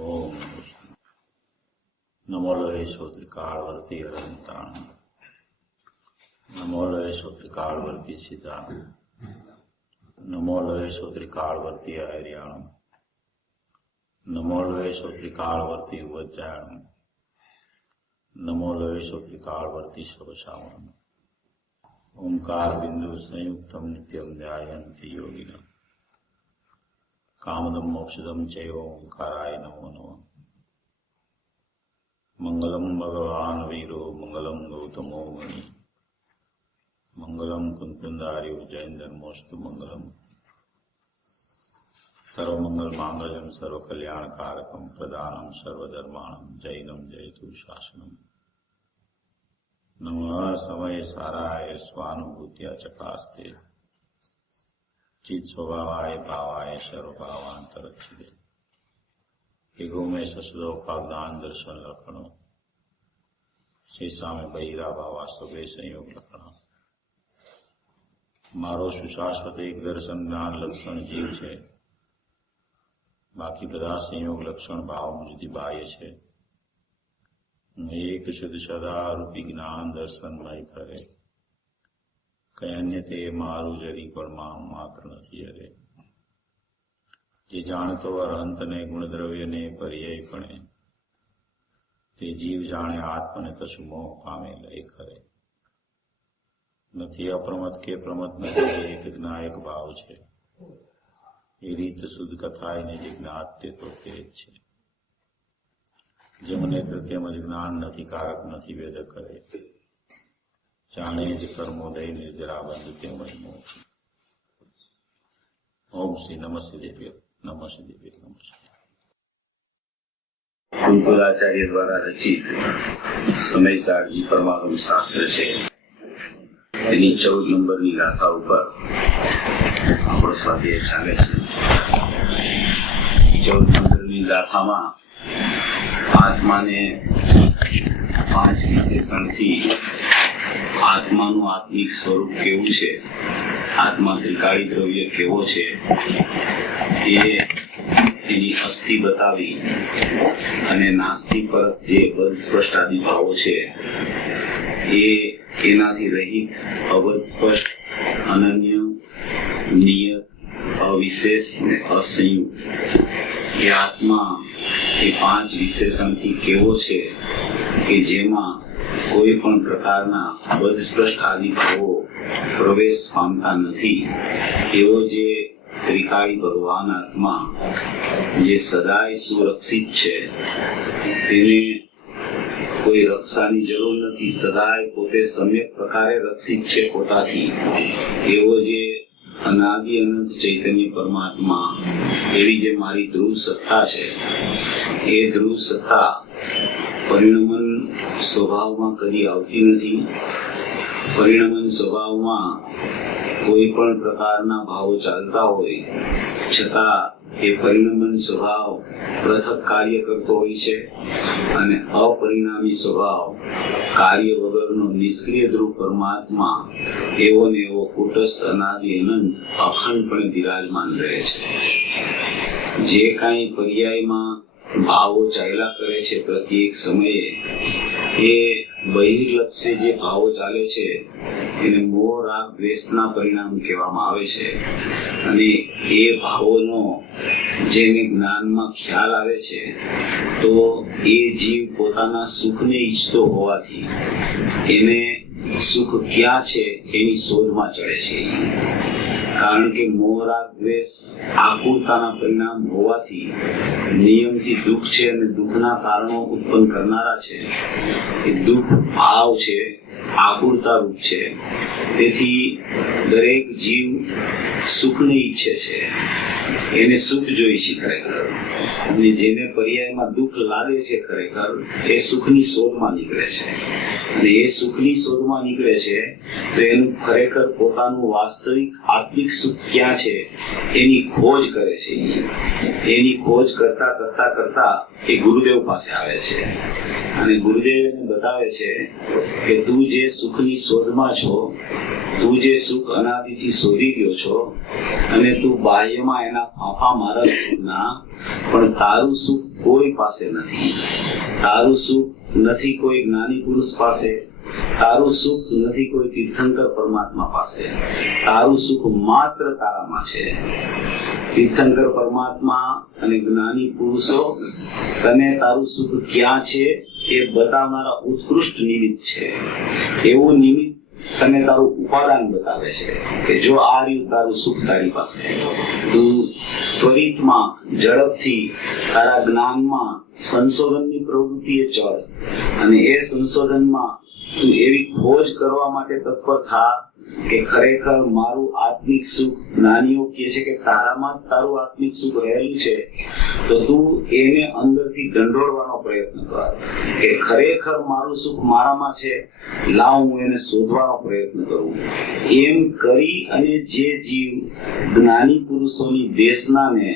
ओम नमो लय श्रोत्रिकालवर्ती अरंताण नमो लय श्रोत्रिकालवर्ती सीता नमो लय श्रोत्रिकालवर्ती हरियाणम नमो लय श्रोत्रिकालवर्ती उज्जैनम नमो लय श्रोत्रिकालवर्ती सर्वशावनम ओंकार बिंदु संयुक्तम नित्यम ध्यायन्ति योगिनः कामदम मोक्षदम चैव ओंकाराय नमो नमः। मंगलम भगवान वीरो मंगलम गौतमो मुनि मंगलम कुंकुंदार्यो जयेन्द्रमोस्तु मंगलम सर्वमंगल मांगल्यम सर्वकल्याणकारकम प्रदानम सर्वधर्माणम जैनम जयतु शासनम। नमः समय साराय स्वानुभूत्या चकास्ते चित स्वभावाय भावाय सर्वभावांतरक्षिते एगो में ससुलोकाग्दान दर्शन लक्षणों शेषा में बहिरा भावा सभे संयोग लक्षण मारो सुशाश्वत एक दर्शन ज्ञान लक्षण जीव है बाकी बधा संयोग लक्षण भाव मुझी बाह्य है एक शुद्ध सदा रूपी ज्ञान दर्शन मय करे कई अन्य ते मारू जरी पर मात्र नहीं हरे जे जाणतो अरहंत ने गुणद्रव्य ने पर्याय पणे ते जीव जाणे आत्म ने कशु मोह पामे लय करे નથી અપ્રમત કે પ્રમત નથી એક જ્ઞાયક ભાવ છે એ રીત શુદ્ધ કથા એને જે જ્ઞાત તે તો તે જ છે જેમ નેત્ર તેમજ જ્ઞાન નથી કારક નથી વેદ કરે જાણે જ કર્મોદય નિર્જરા બંધ તેમજ મોક્ષ। ओम श्री नमस्ते देव्य नमस्ते देव्य नमस्ते। कुंकुलाचार्य द्वारा रचित समयसारजी परमागम शास्त्र છે એની 14 નંબરની ગાથા ઉપર આપણો સ્વાધ્યાય ચાલે છે। 14 નંબરની ગાથામાં આત્માને 5 વિશેષણથી આત્માનું આત્મિક સ્વરૂપ કેવું છે, આત્મા ત્રિકાળી દ્રવ્ય કેવો છે એ એની અસ્થિ બતાવી અને નાસ્તિ પર જે અવધ સ્પષ્ટ આદિ ભાવો છે એ એનાથી રહિત અવધ સ્પષ્ટ અનન્ય નિયત અવિશેષ અને અસંયુક્ત એ આત્મા એ 5 વિશેષણથી કેવો છે કે જેમાં કોઈ પણ પ્રકારના અવધસ્પષ્ટ આદિ ભાવો પ્રવેશ પામતા નથી એવો જે ત્રિકાળી ભગવાન આત્મા જે સદાય સુરક્ષિત છે તેને કોઈ રક્ષાની જરૂર નથી, સદાય પોતે સમ્યક પ્રકારે રક્ષિત છે પોતાથી એવો જે અનાદિ અનંત ચૈતન્ય પરમાત્મા એવી જે મારી ધ્રુવ સત્તા છે એ ધ્રુવ સત્તા પરિણમન સ્વભાવમાં કદી આવતી નથી। પરિણમન સ્વભાવમાં કોઈ પણ પ્રકારના ભાવો ચાલતા હોય છતાં એ પરિણમન સ્વભાવ પૃથક કાર્ય કરતો હોય છે અને અપરિણામી સ્વભાવ કાર્ય વગરનો નિષ્ક્રિય ધ્રુવ પરમાત્મા એવો ને એવો કુટસ્થ અનાદિ અનંત અખંડપણે બિરાજમાન રહે છે। જે કાંઈ પર્યાયમાં ભાવો ચાલ્યા કરે છે પ્રત્યેક સમયે એ બહિર્લક્ષ્ય જે ભાવો ચાલે છે એને મોહ રાગ દ્વેષના પરિણામ કહેવામાં આવે છે અને એ ભાવોનો જેને જ્ઞાનમાં ખ્યાલ આવે છે તો એ જીવ પોતાના સુખને ઈચ્છતો હોવાથી એને સુખ ક્યાં છે એની શોધમાં ચડે છે। કારણ કે મોહ રાગ દ્વેષ આકુરતાના પરિણામ હોવાથી નિયમથી દુઃખ છે અને દુઃખના કારણો ઉત્પન્ન કરનારા છે એ દુઃખ ભાવ છે, આકુરતા રૂપ છે। તેથી દરેક જીવ સુખને ઈચ્છે છે, એને સુખ જોઈ છે ખરેખર અને જેને પર્યાયમાં દુઃખ લાગે છે ખરેખર એ સુખની શોધમાં નીકળે છે અને એ સુખની શોધમાં નીકળે છે તો એનું ખરેખર પોતાનું વાસ્તવિક આત્મિક સુખ ક્યાં છે એની ખોજ કરે છે। એની ખોજ કરતા કરતા કરતા એ ગુરુદેવ પાસે આવે છે અને ગુરુદેવ એને બતાવે છે કે તું જે સુખની શોધમાં છો, તું જે જે સુખ અનાદિથી શોધી ગયો છો અને તું બાહ્યમાં એના ફાંફા મારા સુખના, પણ તારું સુખ કોઈ પાસે નથી. તારું સુખ નથી કોઈ જ્ઞાની પુરુષ પાસે, તારું સુખ નથી કોઈ તીર્થંકર પરમાત્મા પાસે. તારું સુખ માત્ર તારામાં છે. તીર્થંકર પરમાત્મા અને જ્ઞાની પુરુષો તને તારું સુખ ક્યાં છે એ બતાવનારા ઉત્કૃષ્ટ નિમિત્ત છે. એવું નિમિત્ત તને તારું ઉપાદાન બતાવે છે કે જો આ રહ્યું તારું સુખ તારી પાસે, તું ત્વરિતમાં ઝડપથી તારા જ્ઞાનમાં સંશોધનની પ્રવૃત્તિએ ચડ અને એ સંશોધનમાં તું એવી ખોજ કરવા માટે તત્પર થા કે ખરેખર મારું આત્મિક સુખ, જ્ઞાનીઓ કહે છે કે તારામાં જ તારું આત્મિક સુખ રહેલું છે, તો તું એને અંદરથી ઢંઢોળવાનો પ્રયત્ન કર કે ખરેખર મારું સુખ મારામાં છે, લાવ હું એને શોધવાનો પ્રયત્ન કરું. એમ કરી અને જે જીવ જ્ઞાની પુરુષોની દેશનાને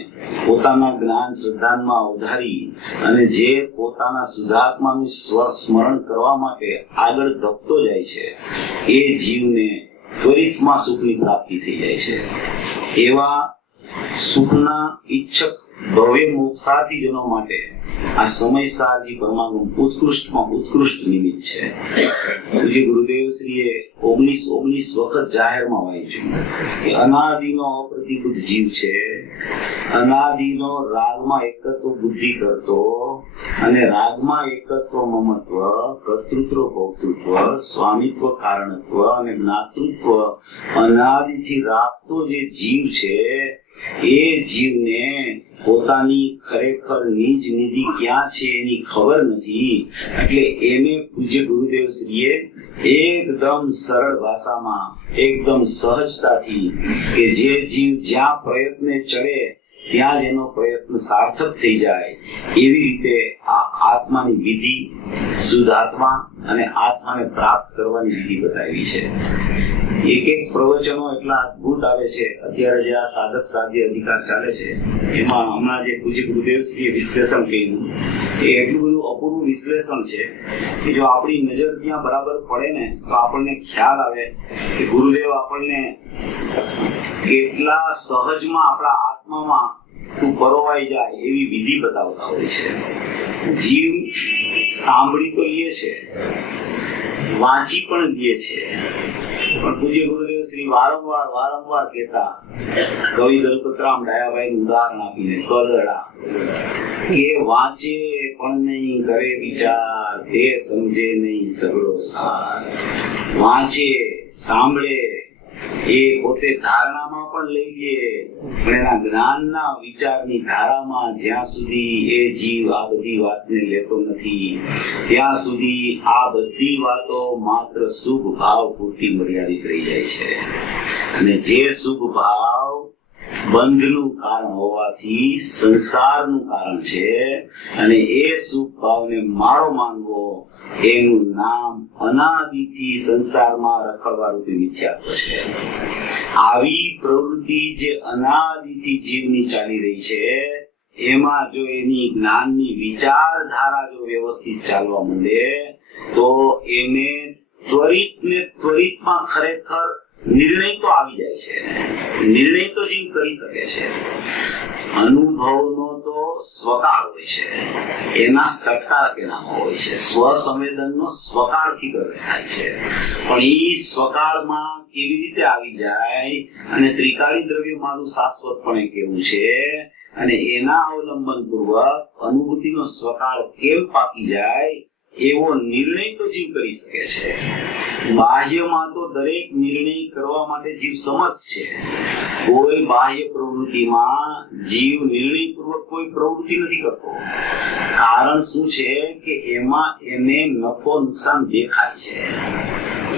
પોતાના જ્ઞાન શ્રદ્ધાનમાં અવધારી અને જે પોતાના શુદ્ધાત્માનું સ્મરણ કરવા માટે આગળ ધપતો જાય છે, એ જીવને ત્વરિતમાં સુખની પ્રાપ્તિ થઈ જાય છે. એવા સુખના ઈચ્છક ભવ્ય મોક્ષાર્થીજનો માટે આ સમય સારજી પરમાગમ ઉત્કૃષ્ટમાં ઉત્કૃષ્ટ નિમિત્ત છે. પૂજ્ય ગુરુદેવ શ્રીએ 19 વખત જાહેરમાં વાંચ્યું કે અનાદિનો અપ્રતિબુદ્ધ જીવ છે, અનાદિનો રાગમાં એકત્વ બુદ્ધિ કરતો અને રાગમાં એકત્વ મમત્વ, કર્તૃત્વ ભોક્તૃત્વ, સ્વામિત્વ કારણત્વ અને જ્ઞાતૃત્વ અનાદિથી રાખતો જે જીવ છે, એ જીવને પોતાની ખરેખર નિજ નિધિ ક્યાં છે એની ખબર નથી. એટલે એને પૂજ્ય ગુરુદેવ શ્રીએ એકદમ સરળ ભાષામાં, એકદમ સહજતાથી કે જે જીવ જ્યાં પ્રયત્ને ચડે ત્યાં જ એનો પ્રયત્ન સાર્થક થઈ જાય એવી રીતે આ આત્માની વિધિ, શુદ્ધાત્મા અને આત્માને પ્રાપ્ત કરવાની વિધિ બતાવી છે. એક એક પ્રવચનો એટલા અદભુત આવે છે. અત્યારે જે આ સાધક સાધ્ય અધિકાર ચાલે છે એમાં હમણાં જે પૂજ્ય ગુરુદેવશ્રીએ વિશ્લેષણ કર્યું એ એટલું બધું અપૂર્વ વિશ્લેષણ છે કે જો આપણી નજર ત્યાં બરાબર પડે ને તો આપણને ખ્યાલ આવે કે ગુરુદેવ આપણને કેટલા સહજમાં આપણા આત્મામાં તું પરોવાઈ જાય એવી વિધિ બતાવતા હોય છે. જીવ સાંભળી તો લે છે, વાંચી પણ લે છે, પણ પૂજ્ય ગુરુદેવ શ્રી વારંવાર કહેતા, કવિ દલપતરામ ડાયાભાઈ નું ઉદાહરણ આપીને, કદડા કે વાંચે પણ નહીં કરે વિચાર, તે સમજે નહીં સગળો સાર. વાંચે, સાંભળે, એ પોતે ધારણામાં પણ લઈ લે, પણ એના જ્ઞાનના વિચારની ધારામાં જ્યાં સુધી એ જીવ આ બધી વાતને લેતો નથી ત્યાં સુધી આ બધી વાતો માત્ર શુભ ભાવ પૂરતી મર્યાદિત રહી જાય છે. અને જે શુભ ભાવ બંધનું કારણ હોવાથી સંસારનું કારણ છે, અને એ શુભ ભાવને મારો માનવો એનું નામ અનાદિથી સંસારમાં રખડવા રૂપે મિથ્યાત્વ છે. આવી પ્રવૃત્તિ જે અનાદિથી જીવની ચાલી રહી છે, એમાં જો એની જ્ઞાનની વિચારધારા જો વ્યવસ્થિત ચાલવા માંડે તો એને ત્વરિતમાં ખરેખર નિર્ણય તો આવી જાય છે. નિર્ણય તો જીવ કરી શકે છે. અનુભવનો તો સ્વકાળ હોય છે, એના સત્કાર એનામાં હોય છે. સ્વસંવેદનનો સ્વકાળથી થાય છે, પણ એ સ્વકાળમાં કેવી રીતે આવી જાય અને ત્રિકાળી દ્રવ્ય મારું શાશ્વતપણે કેવું છે અને એના અવલંબન પૂર્વક અનુભૂતિનો સ્વકાળ કેમ પાકી જાય એવો નિર્ણય તો જીવ કરી શકે છે. બાહ્યમાં તો દરેક નિર્ણય કરવા માટે જીવ સમર્થ છે. કોઈ બાહ્ય પ્રવૃત્તિમાં જીવ નિર્ણયપૂર્વક કોઈ પ્રવૃત્તિ નથી કરતો. કારણ શું છે કે એમાં એને નફો નુકસાન દેખાય છે,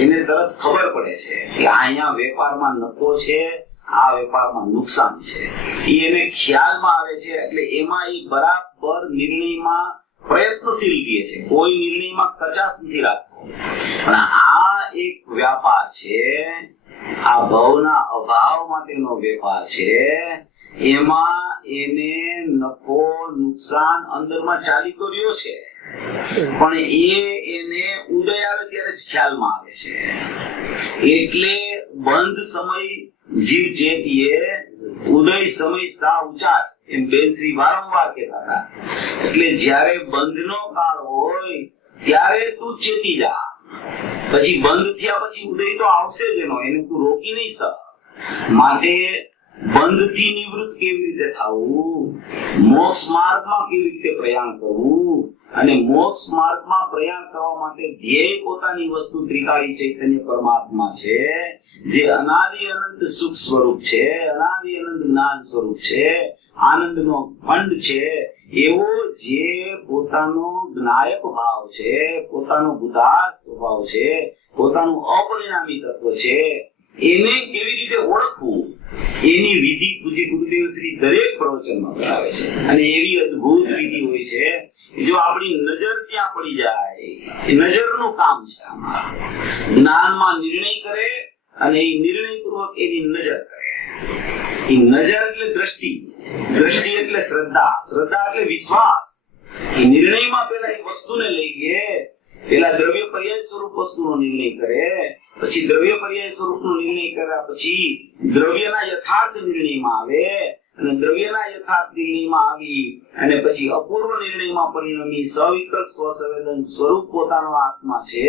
એને તરત ખબર પડે છે કે અહીંયા વેપારમાં નફો છે, આ વેપારમાં નુકસાન છે. એને ખ્યાલમાં આવે છે, એટલે એમાં એ બરાબર નિર્ણયમાં પ્રયત્નશીલ રહે છે. કોઈ નિર્ણયમાં કચાશ નથી રાખતો. પણ આ એક વ્યાપાર છે, આ ભવના અભાવ માટેનો વેપાર છે. એમાં એને નફો નુકસાન અંદરમાં ચાલી તો રહ્યો છે, પણ એને ઉદય આવે ત્યારે જ ખ્યાલમાં આવે છે. એટલે બંધ સમય જીવ ચેતીએ, ઉદય સમય સા ઉચાટ, એમ બેનશ્રી વારંવાર કહેતા હતા. એટલે જયારે બંધનો કાળ હોય ત્યારે તું ચેતી જા, પછી બંધ થયા પછી ઉદય તો આવશે જ એનો, એને તું રોકી નહીં શક. માટે બંધ થી નિવૃત્ત કેવી રીતે થવું, મોક્ષ માર્ગમાં કેવી રીતે પ્રયાણ કરવું, અને મોક્ષ માર્ગમાં પ્રયાણ કરવા માટે ધ્યેય પોતાની વસ્તુ ત્રિકાળી ચૈતન્ય પરમાત્મા છે, જે અનાદિ અનંત સુખ સ્વરૂપ છે, અનાદિ અનંત જ્ઞાન સ્વરૂપ છે, આનંદનો ખંડ છે, એવો જે પોતાનો જ્ઞાયક ભાવ છે, પોતાનો બુદ્ધાર્થ સ્વભાવ છે, પોતાનું અપરિણામી તત્વ છે, એને કેવી રીતે ઓળખવું એની વિધિ પૂજ્ય ગુરુદેવ શ્રી દરેક પ્રવચનમાં કરાવે છે. અને એવી અદભુત વિધિ હોય છે, જો આપણી નજર ત્યાં પડી જાય, એ નજરનું કામ છે. આમાં જ્ઞાનમાં નિર્ણય કરે અને એ નિર્ણય પૂર્વક એની નજર કરે. એ નજર એટલે દ્રષ્ટિ, દ્રષ્ટિ એટલે શ્રદ્ધા, શ્રદ્ધા એટલે વિશ્વાસ. એ નિર્ણયમાં પેલા એ વસ્તુને લઈ ગયે, પેલા દ્રવ્ય પર્યાય સ્વરૂપ વસ્તુનો નિર્ણય કરે, પછી દ્રવ્ય પર્યાય સ્વરૂપનો નિર્ણય કર્યા પછી દ્રવ્યના યથાર્થ નિર્ણયમાં આવે, અને દ્રવ્યના યથાર્થ નિર્ણયમાં આવી અને પછી અપૂર્વ નિર્ણયમાં પરિણમી સવિકલ્પ સ્વસંવેદન સ્વરૂપ પોતાનો આત્મા છે,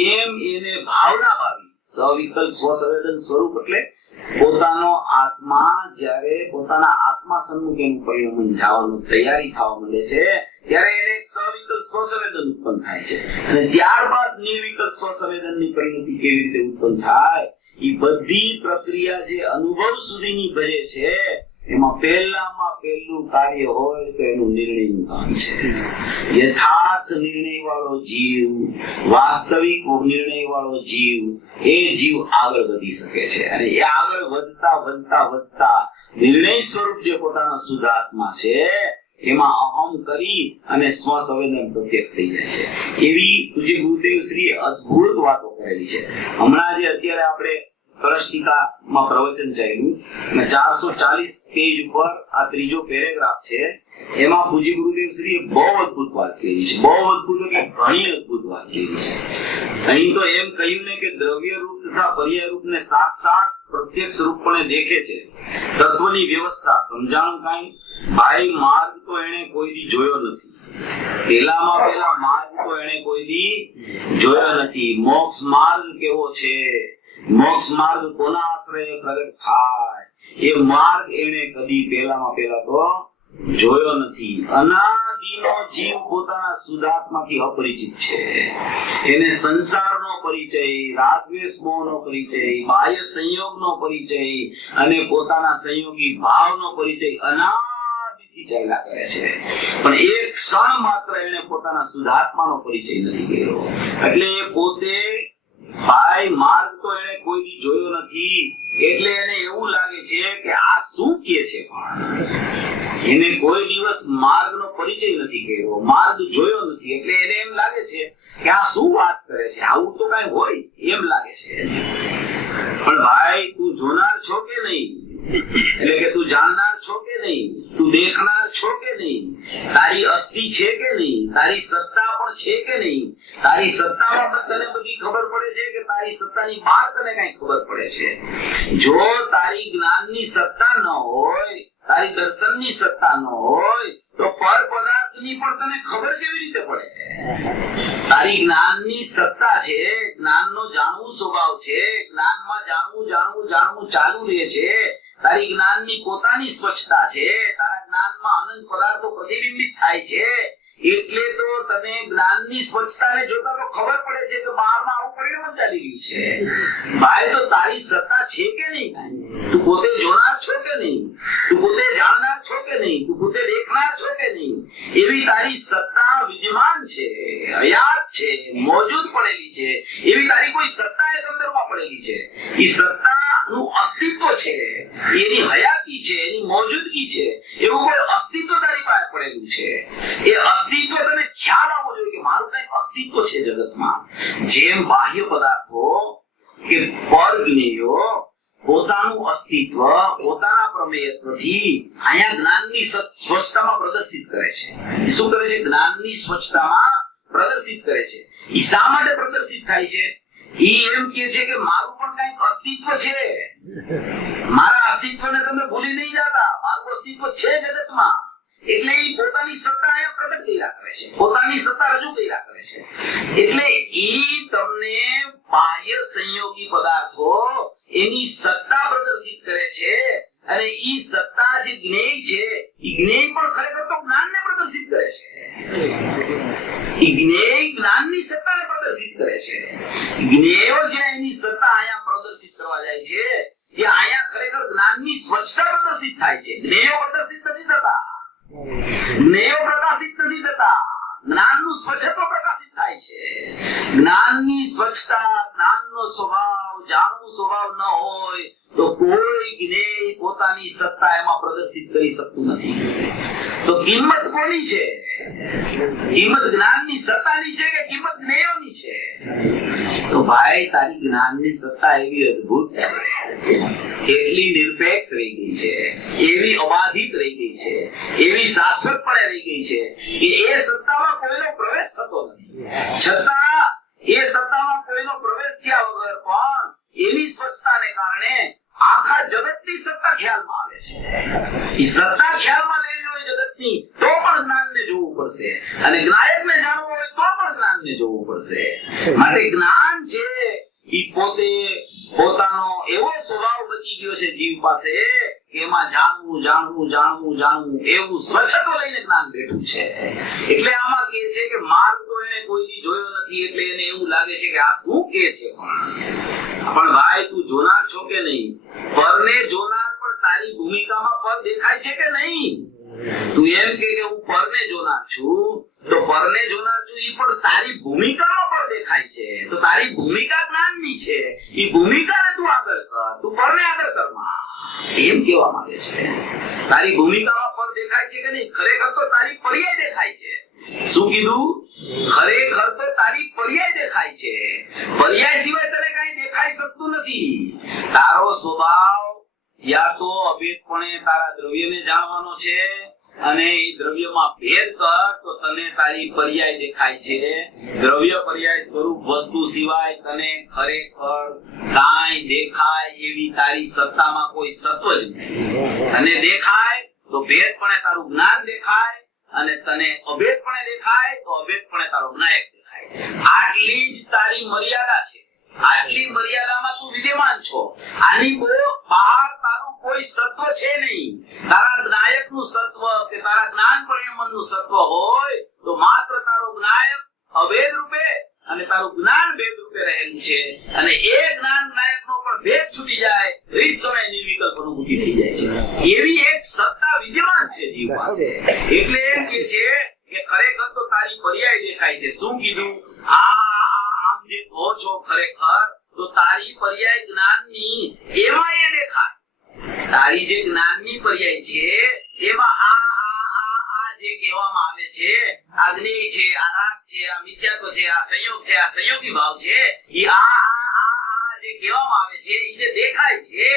એમ એને ભાવના ભાવી. સવિકલ્પ સ્વસંવેદન સ્વરૂપ એટલે પોતાનો આત્મા જયારે પોતાના આત્મા સન્મુખ એનું પરિણમન જવાનું તૈયારી થવા માંડે છે, ત્યારે એને એક સવિકલ્પ સ્વસંવેદન ઉત્પન્ન થાય છે. અને ત્યારબાદ નિર્વિકલ્પ સ્વસંવેદન ની પરિણતિ કેવી રીતે ઉત્પન્ન થાય, એ બધી પ્રક્રિયા જે અનુભવ સુધીની ભજે છે, એમાં પહેલામાં પહેલું કાર્ય હોય તો એનું નિર્ણયનું કામ છે. યથાર્થ નિર્ણય વાળો જીવ, વાસ્તવિક નિર્ણય વાળો જીવ, એ જીવ આગળ વધી શકે છે. અને એ આગળ વધતા વધતા વધતા નિર્ણય સ્વરૂપ જે પોતાના શુદ્ધાત્મા છે, એમાં અહમ કરી અને સ્વસંવેદન પ્રત્યક્ષ થઈ જાય છે. એવી પૂજ્ય ગુરુદેવ શ્રીએ અદભુત વાતો કરેલી છે. હમણાં જે અત્યારે આપણે કરષ્ટિકામાં પ્રવચન ચાલ્યું અને 440 પેજ ઉપર આ ત્રીજો પેરેગ્રાફ છે, એમાં પૂજ્ય ગુરુદેવ શ્રીએ બહુ અદભુત વાત કરી છે. બહુ અદભુત એટલે ઘણી અદભુત વાત કરી છે. અહીં તો એમ કહ્યું ને કે દ્રવ્ય રૂપ તથા પર્યાય રૂપને સાક્ષાત પ્રત્યક્ષ રૂપપણે દેખે છે. તત્વની વ્યવસ્થા સમજાણું કાંઈ, ભાઈ માર્ગ તો એને કોઈ દી જોયો નથી. પેલામાં પેલા માર્ગ તો એને કોઈ દી જોયો નથી. મોક્ષ માર્ગ કેવો છે, મોક્ષ માર્ગ કોના આશ્રય ખરેખર થાય, એ માર્ગ એને કદી પેલામાં પેલા તો જોયો નથી. અનાદિનો જીવ પોતાના શુદ્ધાત્માથી અપરિચિત છે. એને સંસારનો પરિચય, રાગદ્વેષ મોહનો પરિચય, બાહ્ય સંયોગનો પરિચય અને પોતાના સંયોગી ભાવનો પરિચય અનાદિથી ચાલ્યા કરે છે. પણ એક ક્ષણ માત્ર એને પોતાના શુદ્ધાત્માનો પરિચય નથી કર્યો. એટલે એ પોતે ભાઈ માર્ગ તો એને કોઈ દી જોયો નથી, એટલે એને એવું લાગે છે કે આ શું કે છે, પણ એને કોઈ દિવસ માર્ગનો પરિચય નથી કર્યો, માર્ગ જોયો નથી. એટલે એને એમ લાગે છે કે આ શું વાત કરે છે, આવું તો કઈ હોય એમ લાગે છે. પણ ભાઈ તું જોનાર છો કે નહીં, એટલે કે તું જાણનાર છો કે નહીં, તું દેખનાર છો કે નહીં, તારી અસ્થિ છે કે નહીં, તારી સત્તા પણ છે કે નહીં, તારી સત્તામાં તને બધી ખબર પડે છે કે તારી સત્તાની બહાર તને કઈ ખબર પડે છે. જો તારી જ્ઞાનની સત્તા ન હોય, તારી દર્શનની સત્તા ન હોય, તો પર પદાર્થની પણ તને ખબર કેવી રીતે પડે? તારી જ્ઞાનની સત્તા છે, જ્ઞાનનો જાણવું સ્વભાવ છે, જ્ઞાનમાં જાણવું જાણવું જાણવું ચાલુ રહે છે. તારી જ્ઞાનની પોતાની સ્વચ્છતા છે, તારા જ્ઞાનમાં અનંત પદાર્થો પ્રતિબિંબિત થાય છે. એટલે તો તને જ્ઞાનની સ્વચ્છતાને જોતા તો ખબર પડે છે કે બહારમાં આવું પરિણામ ચાલી રહ્યું છે. ભાઈ તો તારી સત્તા છે કે નહીં? તું પોતે જોનાર છો કે નહીં? તું પોતે જાણનાર છો કે નહીં? તું પોતે દેખનાર છો કે નહીં? એવી તારી સત્તા વિદ્યમાન છે, હયાત છે, મોજૂદ પડેલી છે. એવી તારી કોઈ સત્તા એ અંદરમાં પડેલી છે. એ સત્તાનું અસ્તિત્વ છે, એની હયાતી છે, એની મોજૂદગી છે. એવું કોઈ અસ્તિત્વ તારી પાસે પડેલું છે. એ અસ્તિત્વ તને ખ્યાલ આવવો જોઈએ કે મારું કઈ અસ્તિત્વ છે જગતમાં. જેમ બાહ્ય પદાર્થો કે પર જ્ઞેયો પોતાનું અસ્તિત્વ પોતાના પ્રમેયત્વથી અહીંયા જ્ઞાનની સ્વચ્છતામાં પ્રદર્શિત કરે છે. શું કરે છે? જ્ઞાનની સ્વચ્છતામાં પ્રદર્શિત કરે છે. એ શા માટે પ્રદર્શિત થાય છે? ઈ એમ કે છે કે મારું પણ કઈક અસ્તિત્વ છે, મારા અસ્તિત્વને તમે ભૂલી નહીં જતા, મારું અસ્તિત્વ છે જગતમાં. એટલે ઈ પોતાની સત્તા અહીંયા પ્રગટ કર્યા કરે છે, પોતાની સત્તા રજૂ કર્યા કરે છે. એટલે ઈ તમને બાહ્ય સંયોગી પદાર્થો એની સત્તા પ્રદર્શિત કરે છે. અને ઈ સત્તા જે જ્ઞેય છે, ઈ જ્ઞેય પણ ખરેખર તો જ્ઞાનને પ્રદર્શિત કરે છે. ઈ જ્ઞેય જ્ઞાનની સત્તાને પ્રદર્શિત કરે છે. જ્ઞેયો જે એની સત્તા અહીંયા પ્રદર્શિત કરવા જાય છે, જે અહીંયા ખરેખર જ્ઞાનની સ્વચ્છતા પ્રદર્શિત થાય છે. જ્ઞેયો પ્રદર્શિત નથી થતા, જ્ઞેયો પ્રકાશિત નથી થતા, જ્ઞાનનું સ્વચ્છત્વ પ્રકાશિત થાય છે. જ્ઞાનની સ્વચ્છતા, જ્ઞાનનો સ્વભાવ, જાણવું સ્વભાવ ન હોય તો કોઈ જ્ઞેય પોતાની સત્તા એમાં પ્રદર્શિત કરી શકતું નથી. તો કિંમત કોની છે? કિંમત જ્ઞાનની સત્તાની છે કે કિંમત જ્ઞેયોની છે? તો ભાઈ તારી જ્ઞાનની સત્તા એવી અદ્ભુત છે, એટલી નિરપેક્ષ રહી ગઈ છે, એવી અબાધિત રહી ગઈ છે, એવી શાશ્વતપણે રહી ગઈ છે કે એ સત્તામાં કોઈનો પ્રવેશ થતો નથી. છતાં એ સત્તામાં કોઈનો પ્રવેશ થયા વગર પણ એવી સ્વચ્છતાને કારણે આખા જગતની સત્તા ખ્યાલમાં આવે છે. એ સત્તા ખ્યાલમાં લેવી હોય જગતની તો પણ જ્ઞાનને જોવું પડશે, અને જ્ઞાયકને જાણવું હોય તો પણ જ્ઞાનને જોવું પડશે. માટે જ્ઞાન છે એ પોતે પોતાનો એવો સ્વભાવ બચી ગયો છે જીવ પાસે કે એમાં જાણવું જાણવું જાણવું જાણવું એવું સ્વચ્છત્વ લઈને જ્ઞાન બેઠું છે. એટલે આમાં કે છે કે માર્ગ તો એને કોઈ દી જોયો નથી, એટલે એને એવું લાગે છે કે આ શું કે છે. પણ ભાઈ તું જોનાર છો કે નહીં? પરને જોનાર પણ તારી ભૂમિકામાં પર દેખાય છે કે નહીં? તું એમ કે હું પરને જોનાર છું, તો પરને જોનાર છું ઈ પણ તારી ભૂમિકામાં પર દેખાય છે. તો તારી ભૂમિકા જ્ઞાનની છે, ઈ ભૂમિકાને તું આગળ કર, તું પરને આગળ કરમાં, એમ કેવા માંગે છે. તારી ભૂમિકામાં પર દેખાય છે કે નહીં? ખરેખર તો તારી પર્યાય દેખાય છે. શું કીધું? ખરેખર તો તારી પર્યાય દેખાય છે. પર્યાય સિવાય તને કઈ દેખાઈ શકતું નથી. તારો સ્વભાવ યા તો અભેદપણે તારા દ્રવ્યને જાણવાનો છે, અને એ દ્રવ્યમાં ભેદ કર તો તને તારી પર્યાય દેખાય છે. દ્રવ્ય પર્યાય સ્વરૂપ વસ્તુ સિવાય તને ખરેખર કાંઈ દેખાય એવી તારી સત્તામાં કોઈ સત્વ જ નથી. તને દેખાય તો ભેદપણે તારું જ્ઞાન દેખાય, અને તને અભેદપણે દેખાય તો અભેદપણે તારો જ્ઞાયક દેખાય. આટલી જ તારી મર્યાદા છે. આટલી મર્યાદામાં તું વિદ્યમાન છો. આની બહાર તારું કોઈ સત્વ છે નહીં. તારા જ્ઞાયકનું સત્વ કે તારા જ્ઞાન પરિણમનનું સત્વ હોય તો માત્ર તારો જ્ઞાયક અભેદ રૂપે અને તારું જ્ઞાન ભેદ રૂપે રહેલું છે. અને એ જ્ઞાન જ્ઞાયકનો પણ ભેદ છૂટી જાય તો એ જ સમયે નિર્વિકલ્પ અનુભૂતિ થઈ જાય છે. એવી એક સત્તા વિદ્યમાન છે જીવ પાસે. એટલે એમ કે છે કે ખરેખર તો તારી પર્યાય દેખાય છે. શું કીધું? આમ જે કહો છો ખરેખર તો તારી પર્યાય જ્ઞાનની એમાં એ દેખાય. તારી જે જ્ઞાનની પર્યાય છે એમાં આ જે કહેવામાં આવે છે, આ જ્ઞેય છે, આ રાગ છે, આ મિથ્યાત્વ છે, આ સંયોગ છે, આ સંયોગી ભાવ છે, એ જે કહેવામાં આવે છે, એ જે દેખાય છે,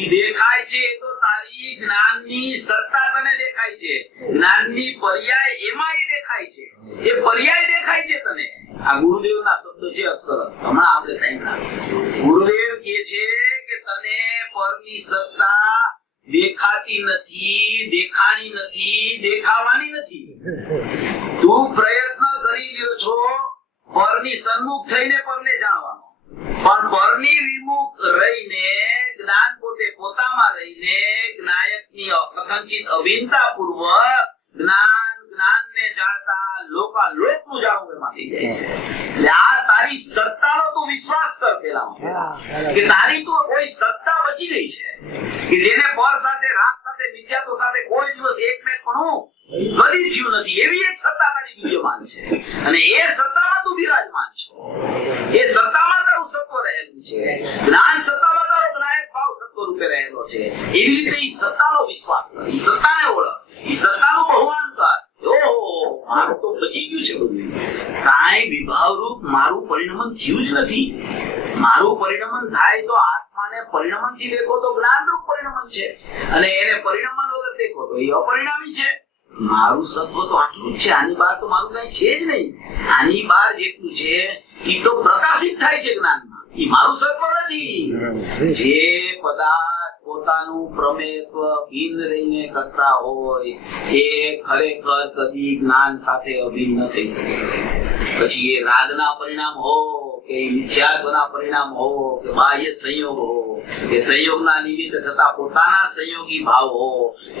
એ દેખાય છે તો તારી જ્ઞાનની સત્તા તને દેખાય છે. જ્ઞાનની પર્યાય એમાં એ દેખાય છે. એ પર્યાય દેખાય છે તને. આ ગુરુદેવના શબ્દ છે અક્ષરશ. હમણાં આપણે સાંભળ્યા. ગુરુદેવ કહે છે કે તને પરની સત્તા દેખાતી નથી, દેખાણી નથી, દેખાવાની નથી. તું પ્રયત્ન કરી લ્યો છો પરની સન્મુખ થઈને પરને જાણવાનો, પણ પરની વિમુખ રહીને જ્ઞાન પોતે પોતામાં રહીને જ્ઞાયકની અસંચિત અભિન્નતા પૂર્વક જ્ઞાનને જાણતા લોકાલોકનું જાણવું એમાં થઈ જાય છે. એટલે આ તારી સત્તાનો તું વિશ્વાસ કર પેલા કે તારી તો કોઈ સત્તા બચી ગઈ છે કે જેને પર સાથે રાગ સાથે મિથ્યાત્વ સાથે કોઈ દિવસ એકમેક પણ ગતિ થયું નથી. એવી એક સત્તા તારી વિદ્યમાન છે, અને એ સત્તામાં તું બિરાજમાન છો. એ સત્તામાં તારું સત્વ રહેલું છે. જ્ઞાન સત્તામાં તારો જ્ઞાયક ભાવ સત્વ રૂપે રહેલો છે. એવી રીતે એ સત્તાનો વિશ્વાસ કર, એ સત્તાને ઓળખ, એ સત્તાનું બહુમાન કર. ઓહો, મારું તો બચી ગયું છે બધું. કાંઈ વિભાવ રૂપ મારું પરિણમન થયું જ નથી. મારું પરિણમન થાય તો આત્માને પરિણમન થી દેખો તો જ્ઞાન રૂપ પરિણમન છે, અને એને પરિણમન વગર દેખો તો એ અપરિણામી છે. મારું સત્વ તો આટલું જ છે. આની બહાર તો મારું કઈ છે જ નહીં. આની બહાર જેટલું છે એ તો પ્રકાશિત થાય છે જ્ઞાનમાં. એ મારું સત્વ નથી. જે પદાર્થ પોતાનું પ્રમેયત્વ ભિન્ન રહીને કરતા હોય એ ખરેખર કદી જ્ઞાન સાથે અભિન્ન થઈ શકે. પછી એ રાગના પરિણામ હો કે મિથ્યાત્વના પરિણામ હો કે બાહ્ય સંયોગ હો કે સંયોગના નિમિત્તે થતા પોતાના સંયોગી ભાવ હો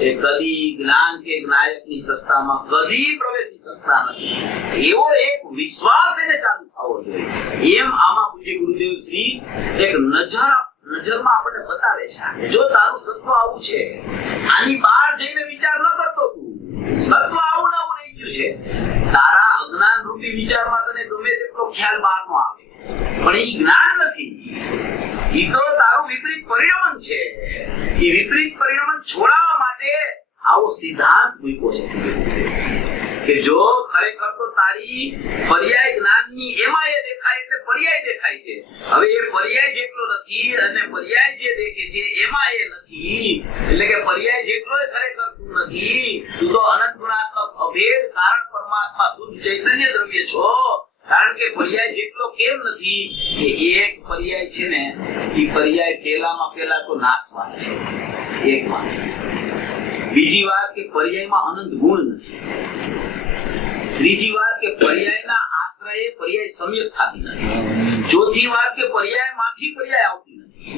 એ કદી જ્ઞાન કે જ્ઞાયકની સત્તામાં કદી પ્રવેશી શકતા નથી. એવો એક વિશ્વાસ એને ચાલુ થવો જોઈએ. એમ આમાં પૂજ્ય ગુરુદેવ શ્રી એક નજરમાં આપણને બતાવે છે. જો તારું સત્વ આવું છે, આની બહાર જઈને વિચાર ન કરતો તું, સત્વ આવું નવું રહી ગયું છે, તારા અજ્ઞાન રૂપી વિચારમાં તને ગમે તેટલો ખ્યાલ બહાર નો આવે પણ એ જ્ઞાન નથી. એ તો તારું વિપરીત પરિણમન છે. એ વિપરીત પરિણમન છોડાવવા માટે આવો સિદ્ધાંત મૂક્યો છે કે જો ખરેખર તો તારી પર્યાય જ્ઞાનની એમાં એ દેખાય એટલે પર્યાય દેખાય છે. હવે એ પર્યાય જેટલો નથી અને પર્યાય જે દેખે છે એમાં એ નથી, એટલે કે પર્યાય જેટલો ખરેખર તું નથી. તું તો અનંત ગુણાત્મક અભેદ કારણ પરમાત્મા શુદ્ધ ચૈતન્ય દ્રવ્ય છો. કારણ કે પર્યાય જેટલો કેમ નથી કે એક પર્યાય છે ને એ પર્યાય પેલા તો નાશવાન છે, એક વાત. બીજી વાત કે પર્યાયમાં અનંત ગુણ નથી. ત્રીજી વાત કે પર્યાયના આશ્રયે પર્યાય સંયત થતી નથી. ચોથી વાત કે પર્યાયમાંથી પર્યાય આવતી નથી.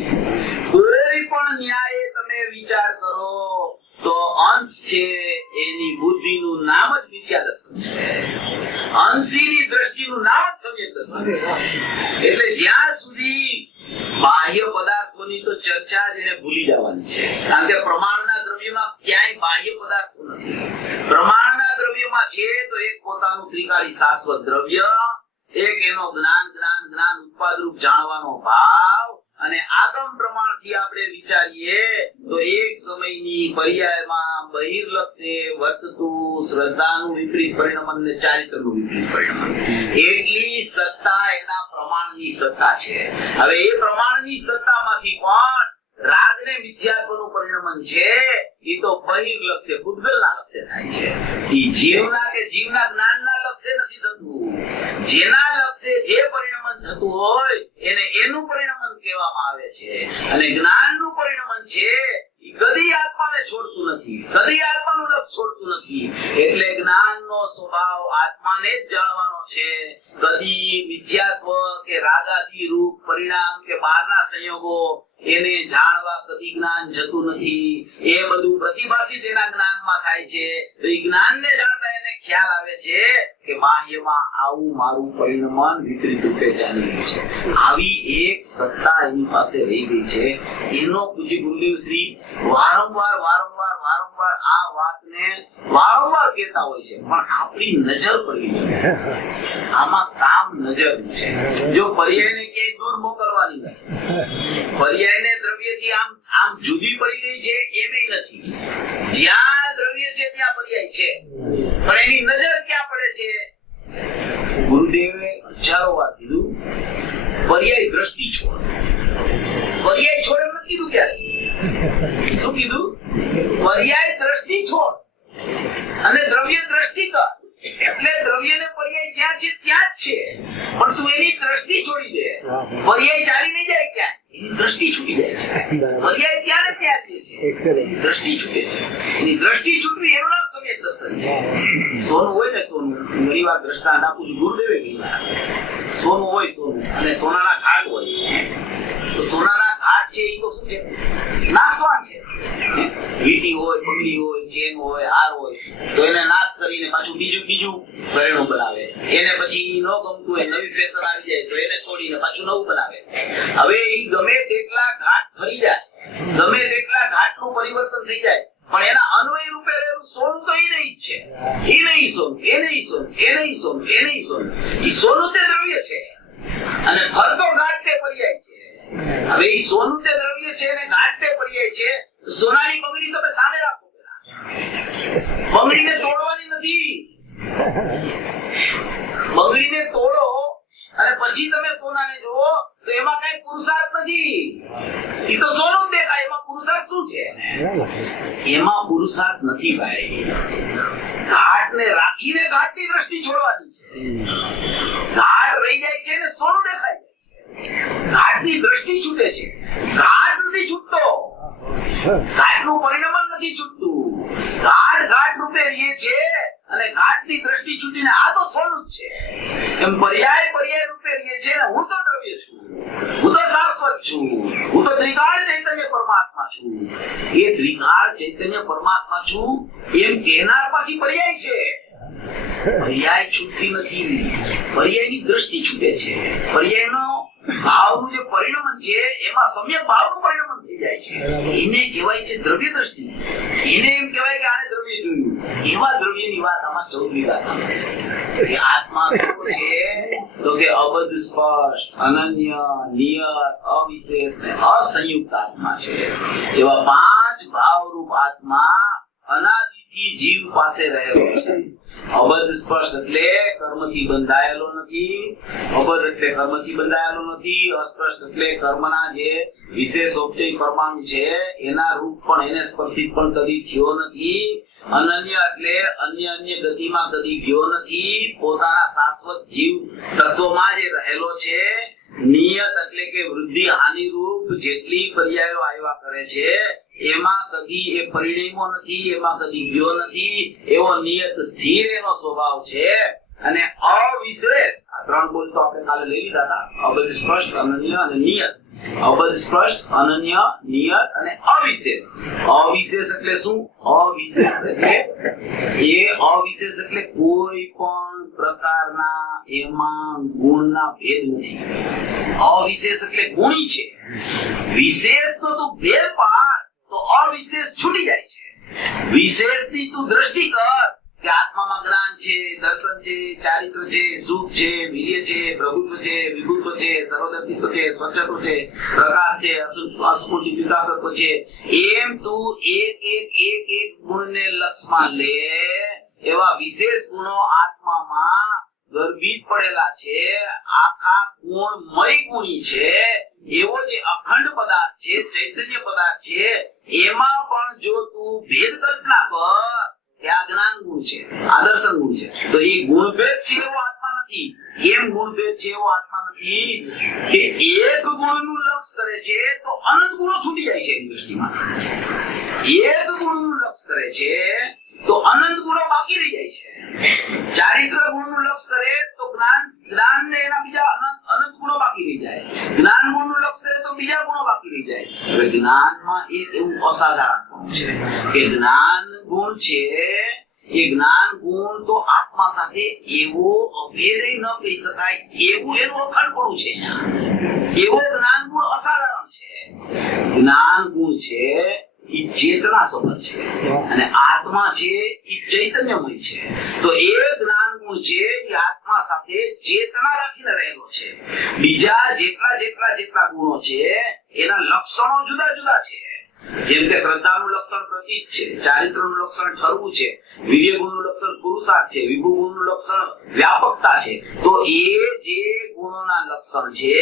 કોઈ પણ ન્યાયે તમે વિચાર કરો તો અંશ છે એની બુદ્ધિનું નામ જ મિથ્યા દર્શન છે. અંશીની દ્રષ્ટિનું નામ જ સમ્યક દર્શન છે. એટલે જ્યાં સુધી બાહ્ય પદાર્થોની તો ચર્ચા જેને ભૂલી જવાની છે. કારણ કે પ્રમાણના દ્રવ્યમાં ક્યાંય બાહ્ય પદાર્થો નથી. પ્રમાણના દ્રવ્યમાં છે તો એક પોતાનું ત્રિકાળી શાશ્વત દ્રવ્ય, એક એનો જ્ઞાન ઉત્પાદરૂપ જાણવાનો ભાવ, અને આગમ પ્રમાણથી આપણે વિચારીએ તો એક સમયની પર્યાયમાં બહિર્લક્ષે વર્તતું શ્રદ્ધાનું વિપરીત પરિણમન ને ચારિત્રનું વિપરીત પરિણમન, એટલી સત્તા એના પ્રમાણની સત્તા છે. હવે એ પ્રમાણની સત્તામાંથી પણ રાગને મિથ્યાત્વનું પરિણમન છે એ તો બહિર્લક્ષે પૂતગલના લક્ષે થાય છે. એ જીવના કે જીવના જ્ઞાનના લક્ષે નથી થતું. જેના લક્ષે જે પરિણમન થતું હોય એને એનું પરિણમન કહેવામાં આવે છે. અને જ્ઞાનનું પરિણમન છે એ કદી આત્માને છોડતું નથી, કદી આત્માનું લક્ષ છોડતું નથી. એટલે જ્ઞાનનો સ્વભાવ આત્માને જ જાણવાનો છે. કદી મિથ્યાત્વ કે રાગાદી રૂપ પરિણામ કે બહારના સંયોગો એને જાણવા કદી જ્ઞાન જતું નથી. એ બધું પ્રતિભાષિત એના જ્ઞાનમાં થાય છે. તો એ જ્ઞાનને જાણતા એને ખ્યાલ આવે છે કે બાહ્યમાં આવું મારું પરિણમન વિપરીત રૂપે ચાલી રહ્યું છે. આવી એક સત્તા એની પાસે રહી ગઈ છે. એનો પૂજ્ય ગુરુદેવ શ્રી વારંવાર આ વાતને વારંવાર કહેતા હોય છે. પણ આપણી નજર પડી ગઈ. આમાં કામ નજરનું છે. જો પર્યાયને ક્યાંય દૂર મોકલવાની નથી, પર્યાયને દ્રવ્યથી આમ જુદી પડી ગઈ છે એમ નથી. જ્યાં દ્રવ્ય છે ત્યાં પર્યાય છે, પણ એની નજર ક્યાં પડે છે? ગુરુદેવે હજારો વાર કીધું પર્યાય દ્રષ્ટિ છોડ. પર્યાય છોડ એમ નથી કીધું. ક્યારે શું કીધું? પર્યાય દ્રષ્ટિ છોડ અને દ્રવ્ય દ્રષ્ટિ કર. એટલે દ્રવ્યને પર્યાય જ્યાં છે ત્યાં જ છે, પણ તું એની દ્રષ્ટિ છોડી દે. પર્યાય ચાલી નહીં જાય ક્યાં, એની દ્રષ્ટિ છૂટી જાય છે. પર્યાય ત્યાં ને ત્યાં જ છે, એની દ્રષ્ટિ છૂટે છે. એની દ્રષ્ટિ છૂટવી એનું નામ સમ્યક દર્શન છે. સોનું હોય ને, સોનું ઘણી વાર દ્રષ્ટાંત આપું છું. ગુરુદેવે કીધું સોનું હોય, સોનું અને સોનાના ઘાટ હોય. તો સોનાના ઘાટ છે એ તો શું છે? નાશવાન છે. વીટી હોય, બંગડી હોય, ચેન હોય, હાર હોય, તો એને નાશ કરીને પાછું બીજું ઘરેણું બનાવે. એને પછી ન ગમતું હોય, નવી ફેશન આવી જાય તો એને તોડીને પાછું નવું બનાવે. હવે એ ગમે તેટલા ઘાટ ફરી જાય, ગમે તેટલા ઘાટનું પરિવર્તન થઈ જાય, પણ એના અન્વય રૂપે રહેલું સોનું તો એ નહીં જ છે. એ નહીં સોનું, એ નહીં સોનું, એ નહીં સોનું, એ નહીં સોનું. એ સોનું તે દ્રવ્ય છે અને ફરતો ઘાટ તે પર્યાય છે. હવે એ સોનું તે દ્રવ્ય છે અને ઘાટ તે પર્યાય છે. સોનાની બંગડી તમે સામે રાખો, બંગડીને તોડવાની નથી. બંગડીને તોડો અને પછી તમે સોનાને જોવો તો એમાં કઈ પુરુષાર્થ નથી. એ તો સોનું દેખાય, એમાં પુરુષાર્થ શું છે? એમાં પુરુષાર્થ નથી ભાઈ. ઘાટ ને રાખીને ઘાટની દ્રષ્ટિ છોડવાની છે. ઘાટ રહી જાય છે ને સોનું દેખાય જાય છે. ઘાટની દ્રષ્ટિ છૂટે છે, ઘાટ નથી છૂટતો, ઘાટનું પરિણમન નથી છૂટતું. ઘાટ રૂપે રહે છે અને ઘાટની દ્રષ્ટિ છૂટીને આ તો સ્વરૂપ છે એમ પર્યાય રૂપે રહે છે. હું તો દ્રવ્ય છું, હું તો શાશ્વત છું, હું તો ત્રિકાળ ચૈતન્ય પરમાત્મા છું. એ ત્રિકાળ ચૈતન્ય પરમાત્મા છું એમ કહેનાર પાછી પર્યાય છે. પર્યાય છૂટતી નથી, પર્યાયની દ્રષ્ટિ છૂટે છે. પર્યાયનો ભાવનું જે પરિણમન છે એમાં સમ્યક ભાવનું પરિણમન થઈ જાય છે. એને કહેવાય છે દ્રવ્ય દ્રષ્ટિ. એને એમ કહેવાય કે આને દ્રવ્ય જોયું. એવા દ્રવ્યની વાત આમાં 14મી ગાથામાં છે. આત્મા છે તો કે અબદ્ધ સ્પષ્ટ, અનન્ય, નિયત, અવિશેષ ને અસંયુક્ત આત્મા છે. એવા 5 ભાવરૂપ આત્મા અનાદિથી જીવ પાસે રહેલો છે. અબદ્ધ સ્પષ્ટ એટલે કર્મથી બંધાયેલો નથી, અબદ્ધ એટલે કર્મથી બંધાયેલો નથી, અસ્પષ્ટ એટલે કર્મના જે વિશેષોપચય પરમાણુ છે એના રૂપ પણ એને સ્પર્શિત પણ કદી થયો નથી. અનન્ય એટલે અન્ય ગતિમાં કદી ગયો નથી, પોતાના શાશ્વત જીવ તત્વમાં જે રહેલો છે. નિયત એટલે કે વૃદ્ધિ હાનિ રૂપ જેટલી પર્યાયો આવ્યા કરે છે એમાં કદી એ પરિણમો નથી, એમાં કદી ગયો નથી. એવો નિયત સ્થિર એનો સ્વભાવ છે. અને અવિશેષ, આ 3 બોલ તો આપણે કાલે લઈ લીધા હતા. અબદ્ધ સ્પષ્ટ, અનન્ય અને નિયત. અબદ્ધ સ્પષ્ટ, અનન્ય, નિયત અને અવિશેષ. અવિશેષ એટલે શું? અવિશેષ એટલે કોઈ પણ પ્રકારના એમાં ગુણના ભેદ નથી. અવિશેષ એટલે ગુણી છે. વિશેષ તો તું ભેદ પાડ તો અવિશેષ છૂટી જાય છે. વિશેષની તું દ્રષ્ટિ કર કે આત્મામાં જ્ઞાન છે, દર્શન છે, ચારિત્ર છે, સુખ છે, વીર્ય છે, પ્રભુત્વ છે, વિભુત્વ છે, સર્વદર્શિત્વ છે, સ્વચ્છત્વ છે, પ્રકાશ છે, અસ્ફુટિત વિકાસત્વ છે. એમ તું એક ગુણને લક્ષમાં લે. એવા વિશેષ ગુણો આત્મામાં ગર્ભિત પડેલા છે. આખા ગુણમય ગુણી છે. એવો જે અખંડ પદાર્થ છે, ચૈતન્ય પદાર્થ છે, એમાં પણ જો તું ભેદ કલ્પના કર કે આ જ્ઞાન ગુણ છે, આ દર્શન ગુણ છે, તો એ ગુણભેદ છે એવો આત્મા નથી. કેમ ગુણભેદ છે એવો આત્મા નથી? કે એક ગુણનું લક્ષ કરે છે તો અનંત ગુણો છૂટી જાય છે એની દ્રષ્ટિમાંથી. એક ગુણનું લક્ષ કરે છે તો અનંત ગુણો બાકી રહી જાય છે. ચારિત્ર ગુણનું લક્ષ કરે તો જ્ઞાન ને એના બીજા અનંત ગુણો બાકી રહી જાય. જ્ઞાન ગુણનું લક્ષ કરે તો બીજા ગુણો બાકી રહી જાય. હવે જ્ઞાનમાં એક એવું અસાધારણ ગુણ છે કે જ્ઞાન ગુણ છે. એ જ્ઞાન ગુણ તો આત્મા સાથે એવો અભેદ ન કહી શકાય એવું એનું અખંડપણું છે. એવો જ્ઞાન ગુણ અસાધારણ છે. જ્ઞાન ગુણ છે એ ચેતના સબર છે અને આત્મા છે એ ચૈતન્યમય છે. તો એ જ્ઞાન ગુણ છે એ આત્મા સાથે ચેતના રાખીને રહેલો છે. બીજા જેટલા ગુણો છે એના લક્ષણો જુદા જુદા છે. જેમ કે શ્રદ્ધાનું લક્ષણ પ્રતીક છે, ચારિત્રનું લક્ષણ ઠરવું છે, વીર્ય ગુણનું લક્ષણ પુરુષાર્થ છે, વિભુ ગુણનું લક્ષણ વ્યાપકતા છે. તો એ જે ગુણોના લક્ષણ છે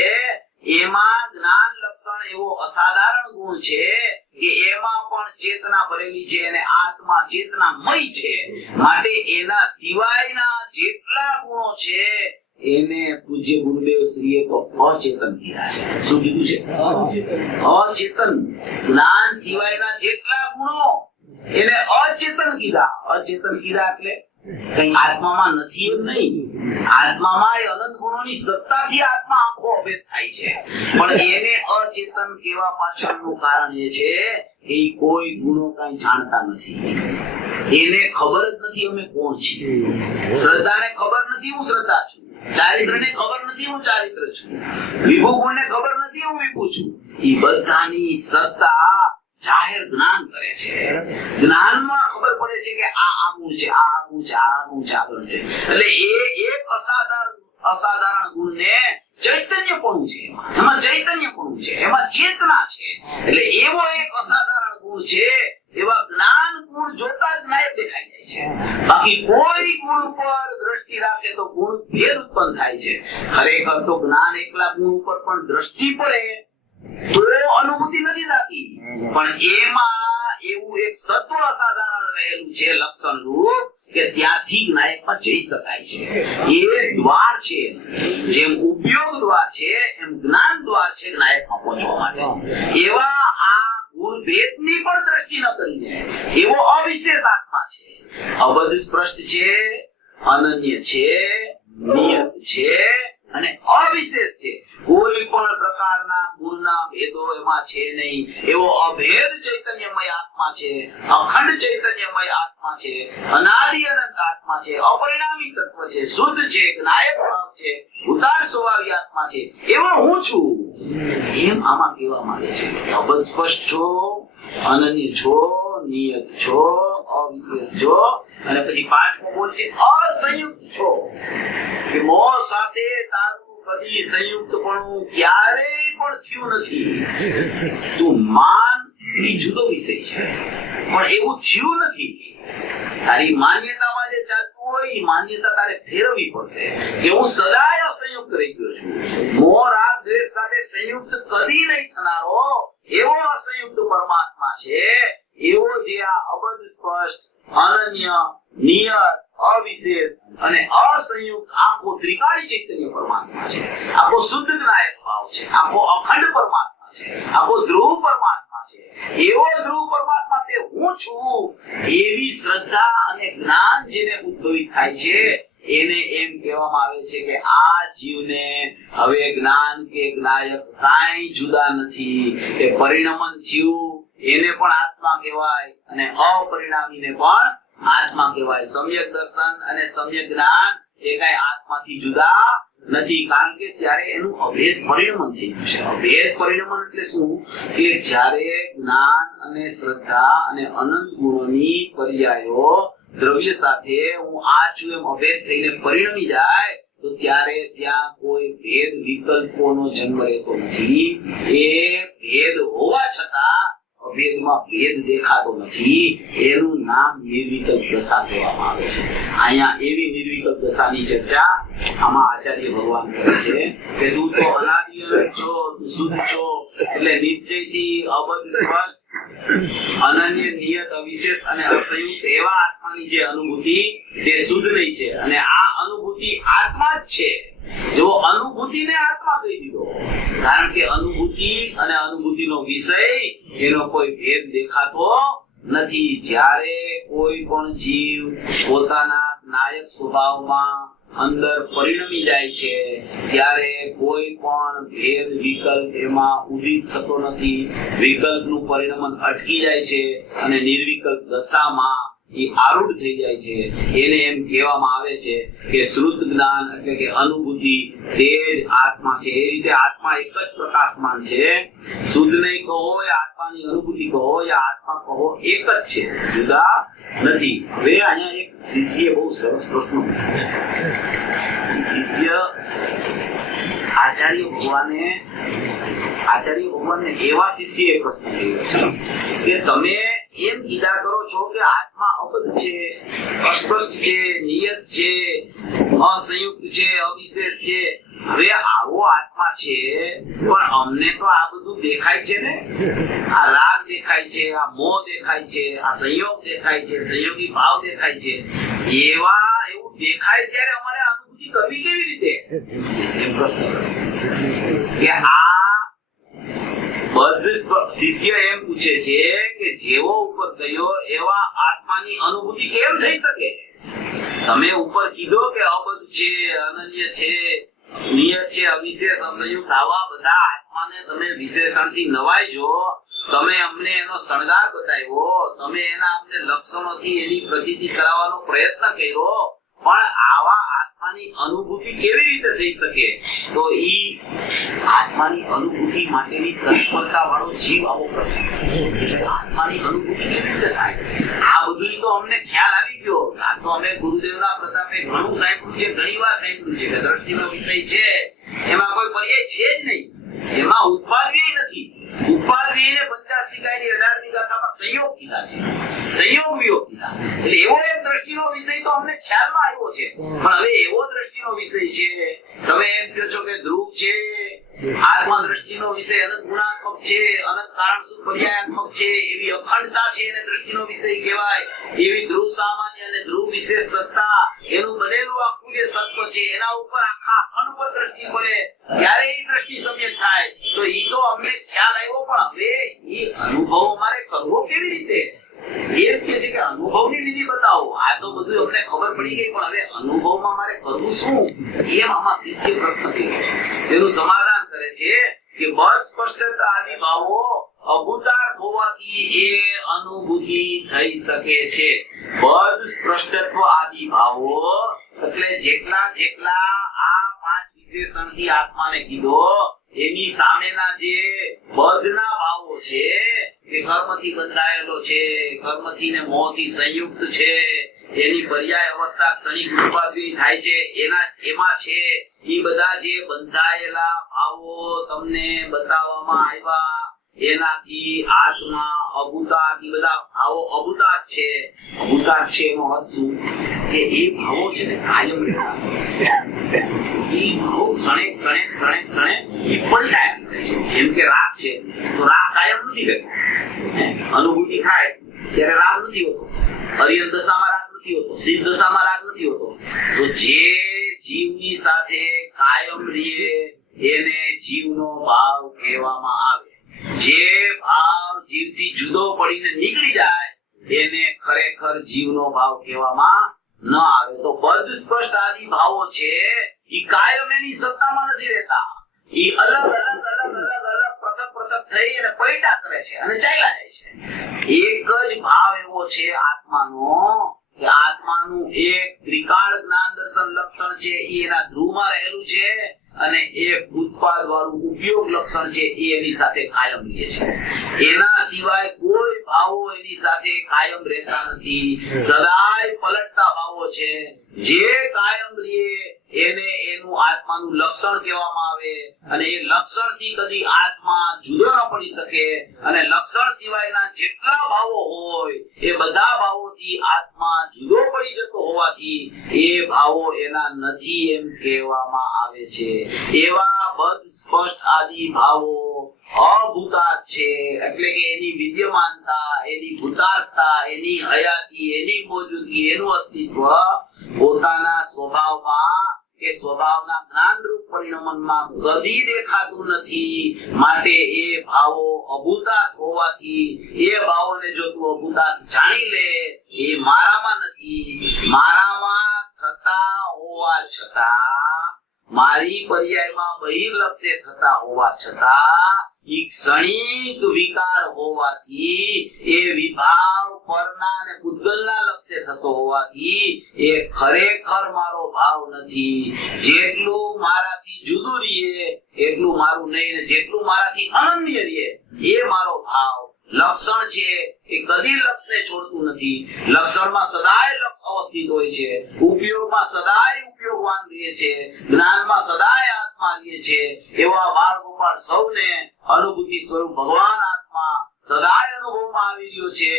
એમાં જ્ઞાન લક્ષણ એવો અસાધારણ ગુણ છે કે એમાં પણ ચેતના ભરેલી છે અને આત્મા ચેતનામય છે. માટે એના સિવાયના જેટલા ગુણો છે એને પૂજ્ય ગુરુદેવ શ્રીએ તો અચેતન કીધા છે. શું કીધું છે? અચેતન. જ્ઞાન સિવાયના જેટલા ગુણો એને અચેતન કીધા. અચેતન કીધા એટલે કઈ આત્મામાં નથી એમ નહીં. આત્મામાં એ અનંત ગુણોની સત્તાથી આત્મા આખો અભેદ થાય છે. પણ એને અચેતન કહેવા પાછળનું કારણ એ છે કે કોઈ ગુણો કઈ જાણતા નથી. એને ખબર જ નથી અમે કોણ છીએ. શ્રદ્ધાને ખબર નથી હું શ્રદ્ધા છું. ચારિત્રને ખબર નથી હું ચારિત્ર છું. વિભુ ગુણને ખબર નથી હું વિભુ છું. એ બધાની સત્તા જાહેર જ્ઞાન કરે છે. જ્ઞાનમાં ખબર પડે છે કે આ ગુણ છે, આ ગુણ છે, આ ગુણ છે, આ ગુણ છે. એટલે એ એક અસાધારણ ગુણને ચૈતન્યપણું છે. એમાં ચૈતન્યપણું છે, એમાં ચેતના છે. એટલે એવો એક અસાધારણ ગુણ છે. એવા જ્ઞાન ગુણ જોતા જ નાયક દેખાઈ જાય છે. બાકી કોઈ ગુણ પર દ્રષ્ટિ રાખે તો ગુણ ભેદ ઉત્પન્ન થાય છે. ખરેખર તો જ્ઞાન એકલા ગુણ ઉપર પણ દ્રષ્ટિ પડે તો અનુભૂતિ નથી થતી. પણ એમાં એવું એક સત્વ અસાધારણ રહેલું છે લક્ષણ રૂપ કે ત્યાંથી જ્ઞાયકમાં જઈ શકાય છે. એ દ્વાર છે, જેમ ઉપયોગ દ્વાર છે એમ જ્ઞાન દ્વાર છે જ્ઞાયકમાં પહોંચવા માટે. એવા આ ગુણભેદની પણ દ્રષ્ટિ ન કરીને એવો અવિશેષ આત્મા છે, અબધ સ્પષ્ટ છે, અનન્ય છે, નિયત છે અને અવિશેષ છે. કોઈ પણ પ્રકારના ગુણના ભેદો એમાં છે નહીં. એવો અભેદ ચૈતન્યમય આત્મા છે, અખંડ ચૈતન્યમય આત્મા છે, અનાદિ અનંત આત્મા છે, અપરિણામી તત્વ છે, શુદ્ધ છે, જ્ઞાયક ભાવ છે, ઉતાર સ્વભાવી આત્મા છે. એવો હું છું એમ આમાં કહેવા માંગે છે. અબધ સ્પષ્ટ છો, અનન્ય છો, નિયત છો, અવિશેષ છો અને પછી પાંચમો બોલ છે અસંયુક્ત છો. કે મોહ સાથે તારું કદી સંયુક્તપણું ક્યારેય પણ થયું નથી. તું માન એ જુદો વિષય છે પણ એવું થયું નથી. તારી માન્યતામાં જે ચાલતું હોય એ માન્યતા તારે ફેરવવી પડશે કે હું સદાય અસંયુક્ત રહી ગયો છું. મોહ રાગ દ્વેષ સાથે સંયુક્ત કદી નહીં થનારો એવો અસંયુક્ત પરમાત્મા છે. એવો જે આ અબધ સ્પષ્ટ, અનન્ય, નિયત, અવિશેષ અને અસંયુક્ત આખો ત્રિકાળી ચૈતન્ય પરમાત્મા છે. આખો શુદ્ધ જ્ઞાયક ભાવ છે, આખો અખંડ પરમાત્મા છે, આખો ધ્રુવ પરમાત્મા છે. એવો ધ્રુવ પરમાત્મા તે હું છું એવી શ્રદ્ધા અને જ્ઞાન જેને ઉદ્ભવિત થાય છે એને એમ કહેવામાં આવે છે કે આ જીવને હવે જ્ઞાન કે જ્ઞાયક કાંઈ જુદા નથી. એ પરિણમન થયું એને પણ આત્મા કહેવાય અને અપરિણામીને પણ આત્મા કહેવાય. સમ્યક દર્શન અને સમ્યક જ્ઞાન એ કઈ આત્માથી જુદા નથી, કારણ કે ત્યારે એનું અભેદ પરિણમન થઈ ગયું છે. અભેદ પરિણમન એટલે શું? કે જ્યારે જ્ઞાન અને શ્રદ્ધા અને અનંત ગુણોની પર્યાયો દ્રવ્ય સાથે હું આ છું એમ અભેદ થઈને પરિણમી જાય તો ત્યારે ત્યાં કોઈ ભેદ વિકલ્પોનો જન્મ રહેતો નથી. એ ભેદ હોવા છતાં અભેદમાં ભેદ દેખાતો નથી. એનું નામ નિર્વિકલ્પ દશા કહેવામાં આવે છે. અહીંયા એવી નિર્વિકલ્પ દશાની ચર્ચા આમાં આચાર્ય ભગવાન કરે છે કે તું તો અનાદિ અનંત છો, તું શુદ્ધ છો, એટલે નિશ્ચયથી અબધ સ્પષ્ટ, અનન્ય, નિયત, અવિશેષ અને અસંયુક્ત એવા આત્માની જે અનુભૂતિ તે શુદ્ધ નહીં છે અને આ અનુભૂતિ આત્મા જ છે. જો અનુભૂતિને આત્મા કહી દીધો, કારણ કે અનુભૂતિ અને અનુભૂતિનો વિષય એનો કોઈ ભેદ દેખાતો નથી. જ્યારે કોઈ પણ જીવ પોતાના નાયક સ્વભાવમાં અંદર પરિણમી જાય છે ત્યારે કોઈ પણ ભેદ વિકલ્પ એમાં ઉદિત થતો નથી. વિકલ્પનું પરિણમન અટકી જાય છે અને નિર્વિકલ્પ દશામાં એ આરૂઢ થઈ જાય છે. એને એમ કહેવામાં આવે છે કે શ્રુત જ્ઞાન એટલે કે અનુભૂતિ તે જ આત્મા છે. એ રીતે આત્મા એક જ પ્રકાશમાન છે. શુદ્ધ નહીં કહો યા આત્માની અનુભૂતિ કહો યા આત્મા કહો એક જ છે, જુદા નથી. હવે અહીંયા એક શિષ્ય બહુ સરસ પ્રશ્ન પૂછ્યો. શિષ્ય આચાર્ય ભગવાનને એવા શિષ્યએ પ્રશ્ન કર્યો છે કે તમે એમ કીધા કરો છો કે આત્મા અબધ છે, અસ્પષ્ટ છે, નિયત છે, અસંયુક્ત છે, અવિશેષ છે. હવે આવો આત્મા છે પણ અમને તો આ બધું દેખાય છે ને. આ રાગ દેખાય છે, આ મોહ દેખાય છે, આ સંયોગ દેખાય છે, સંયોગી ભાવ દેખાય છે. એવું દેખાય ત્યારે અમારે અનુભૂતિ કરવી કેવી રીતે? પ્રશ્ન કે આ શિષ્ય એમ પૂછે છે કે જેવો ઉપર ગયો એવા આત્માની અનુભૂતિ કેમ થઈ શકે? તમે ઉપર કીધો કે અબધ છે, અનન્ય છે, નિયત છે, અવિશેષ, અસંયુક્ત આવા બધા આત્માને તમે વિશેષણથી નવાઈ છો. તમે અમને એનો શણગાર બતાવ્યો, તમે એના અમને લક્ષણોથી એની પ્રતીતિ કરાવવાનો પ્રયત્ન કર્યો, પણ આવા આત્માની અનુભૂતિ કેવી રીતે થઈ શકે? તો ઈ આત્માની અનુભૂતિ માટેની તત્પરતા વાળો જીવ આવો પ્રશ્ન, આત્માની અનુભૂતિ કેવી રીતે થાય? આ બધું તો અમને ખ્યાલ આવી ગયો. આ તો અમે ગુરુદેવના પ્રતાપે ઘણું સાંભળ્યું છે, ઘણી વાર સાંભળ્યું છે કે દ્રષ્ટિનો વિષય છે, એમાં કોઈ પર્યાય છે જ નહીં, એમાં ઉત્પાદવ્ય નથી. ઉપાધિને 50 નિકાયની 18મી ગાથામાં સંયોગ કીધા છે, સંયોગ વિયોગ કીધા. એટલે એવો એક દ્રષ્ટિનો વિષય તો અમને ખ્યાલમાં આવ્યો છે, પણ હવે એવો દ્રષ્ટિનો વિષય છે. તમે એમ કહો છો કે ધ્રુવ છે, આત્મા દ્રષ્ટિનો વિષય અનંત ગુણાત્મક છે, અનંત કારણ શુદ્ધ પર્યાયાત્મક છે, એવી અખંડતા છે એને દ્રષ્ટિનો વિષય કહેવાય. એવી ધ્રુવ સામાન્ય અને ધ્રુવ વિશેષ સત્તા, એનું બનેલું આખું જે સત્વ છે એના ઉપર આખા અખંડ ઉપર દ્રષ્ટિ પડે ત્યારે એ દ્રષ્ટિ સમ્યક થાય. તો ઈ તો અમને ખ્યાલ આવ્યો, પણ હવે ઈ અનુભવ અમારે કરવો કેવી રીતે? એ કહે છે કે અનુભવની વિધિ બતાવો. આ તો બધું અમને ખબર પડી ગઈ, પણ હવે અનુભવમાં મારે કરવું શું? એમ આમાં શિષ્ય પ્રશ્ન કર્યો છે. તેનું સમાધાન કરે છે કે બળ સ્પષ્ટતા આદિ ભાવો અભૂતાર્થ હોવાથી એ અનુભૂતિ થઈ શકે છે. બળ સ્પષ્ટત્વ આદિ ભાવો એટલે જેટલા જેટલા આ પાંચ વિશેષણથી આત્માને કીધો એની સામેના જે બળના ભાવો છે એ કર્મથી બંધાયેલો છે, કર્મથી ને મોહથી સંયુક્ત છે, એની પર્યાય અવસ્થા ક્ષણિક ઉત્પાદન થાય છે, એમાં છે એ બધા જે બંધાયેલા ભાવો તમને બતાવવામાં આવ્યા, એનાથી આત્મા અભૂતાત, એ બધા ભાવો અભૂતાત છે. અભૂતાત છે એનો અર્થ શું? કે એ ભાવો છે ને કાયમ રહેતા, એ ભાવો ક્ષણે ક્ષણે ક્ષણે ક્ષણે એ પલટાય કરે છે. જેમ કે રાગ છે તો રાગ કાયમ નથી રહેતો, અનુભૂતિ થાય ત્યારે રાગ નથી હોતો, અરિયન દશામાં રાગ નથી હોતો, સિદ્ધ દશામાં રાગ નથી હોતો. તો જે જીવની સાથે કાયમ રહે એને જીવનો ભાવ કહેવામાં આવે. જે ભાવ જીવથી જુદો પડીને નીકળી જાય એને ખરેખર જીવનો ભાવ કહેવામાં ન આવે. તો બદ્ધ સ્પષ્ટ આદિ ભાવો છે ઈ કાયમ એની સત્તામાં નથી રહેતા, ઈ અલગ અલગ અલગ અલગ અલગ પૃથક પૃથક થઈ અને પૈડા કરે છે અને ચાલ્યા જાય છે. એક જ ભાવ એવો છે આત્માનો કે આત્માનું એક ત્રિકાળ જ્ઞાન દર્શન લક્ષણ છે, એ એના ધ્રુવમાં રહેલું છે, અને એક ઉત્પાદ વાળું ઉપયોગ લક્ષણ છે એ એની સાથે કાયમ રહે છે. એના સિવાય કોઈ ભાવો એની સાથે કાયમ રહેતા નથી, સદાય પલટતા ભાવો છે. જે કાયમ રહે એને એનું આત્માનું લક્ષણ કહેવામાં આવે, અને એ લક્ષણ થી કદી આત્મા જુદો ન પડી શકે. અને લક્ષણ સિવાયના જેટલા ભાવો હોય એ બધા ભાવોથી આત્મા જુદો પડી જતો હોવાથી એ ભાવો એના નથી એમ કહેવામાં આવે છે. એવા બદ્ધ સ્પષ્ટ આદિ ભાવો અભૂતાર્થ છે, એટલે કે એની વિદ્યમાનતા, એની ભૂતાર્થતા, એની હયાતી, એની મોજૂદગી, એનું અસ્તિત્વ પોતાના સ્વભાવમાં કે સ્વભાવના જ્ઞાનરૂપ પરિણમનમાં કદી દેખાતું નથી. માટે એ ભાવો અભૂતાર્થ હોવાથી એ ભાવોને જો તું અભૂતાર્થ જાણી લે, એ મારામાં નથી, મારામાં થતા હોવા છતાં, મારી પર્યાયમાં બહિર્લક્ષે થતા હોવા છતાં, ઈ ક્ષણિક વિકાર હોવાથી, એ વિભાવ પરના અને પૂતગલના લક્ષે થતો હોવાથી એ ખરેખર મારો ભાવ નથી. જેટલું મારાથી જુદું રહીએ એટલું મારું નહીં, ને જેટલું મારાથી અનન્ય રહીએ એ મારો ભાવ. લક્ષણ છે એ કદી લક્ષને છોડતું નથી, લક્ષણમાં સદાય લક્ષ અવસ્થિત હોય છે, ઉપયોગમાં સદાય ઉપયોગવાન રહે છે, જ્ઞાનમાં સદાય આત્મા રહે છે. એવા બાળ ગોપાળ સૌને અનુભૂતિ સ્વરૂપ ભગવાન આત્મા સદાય અનુભવમાં આવી રહ્યો છે.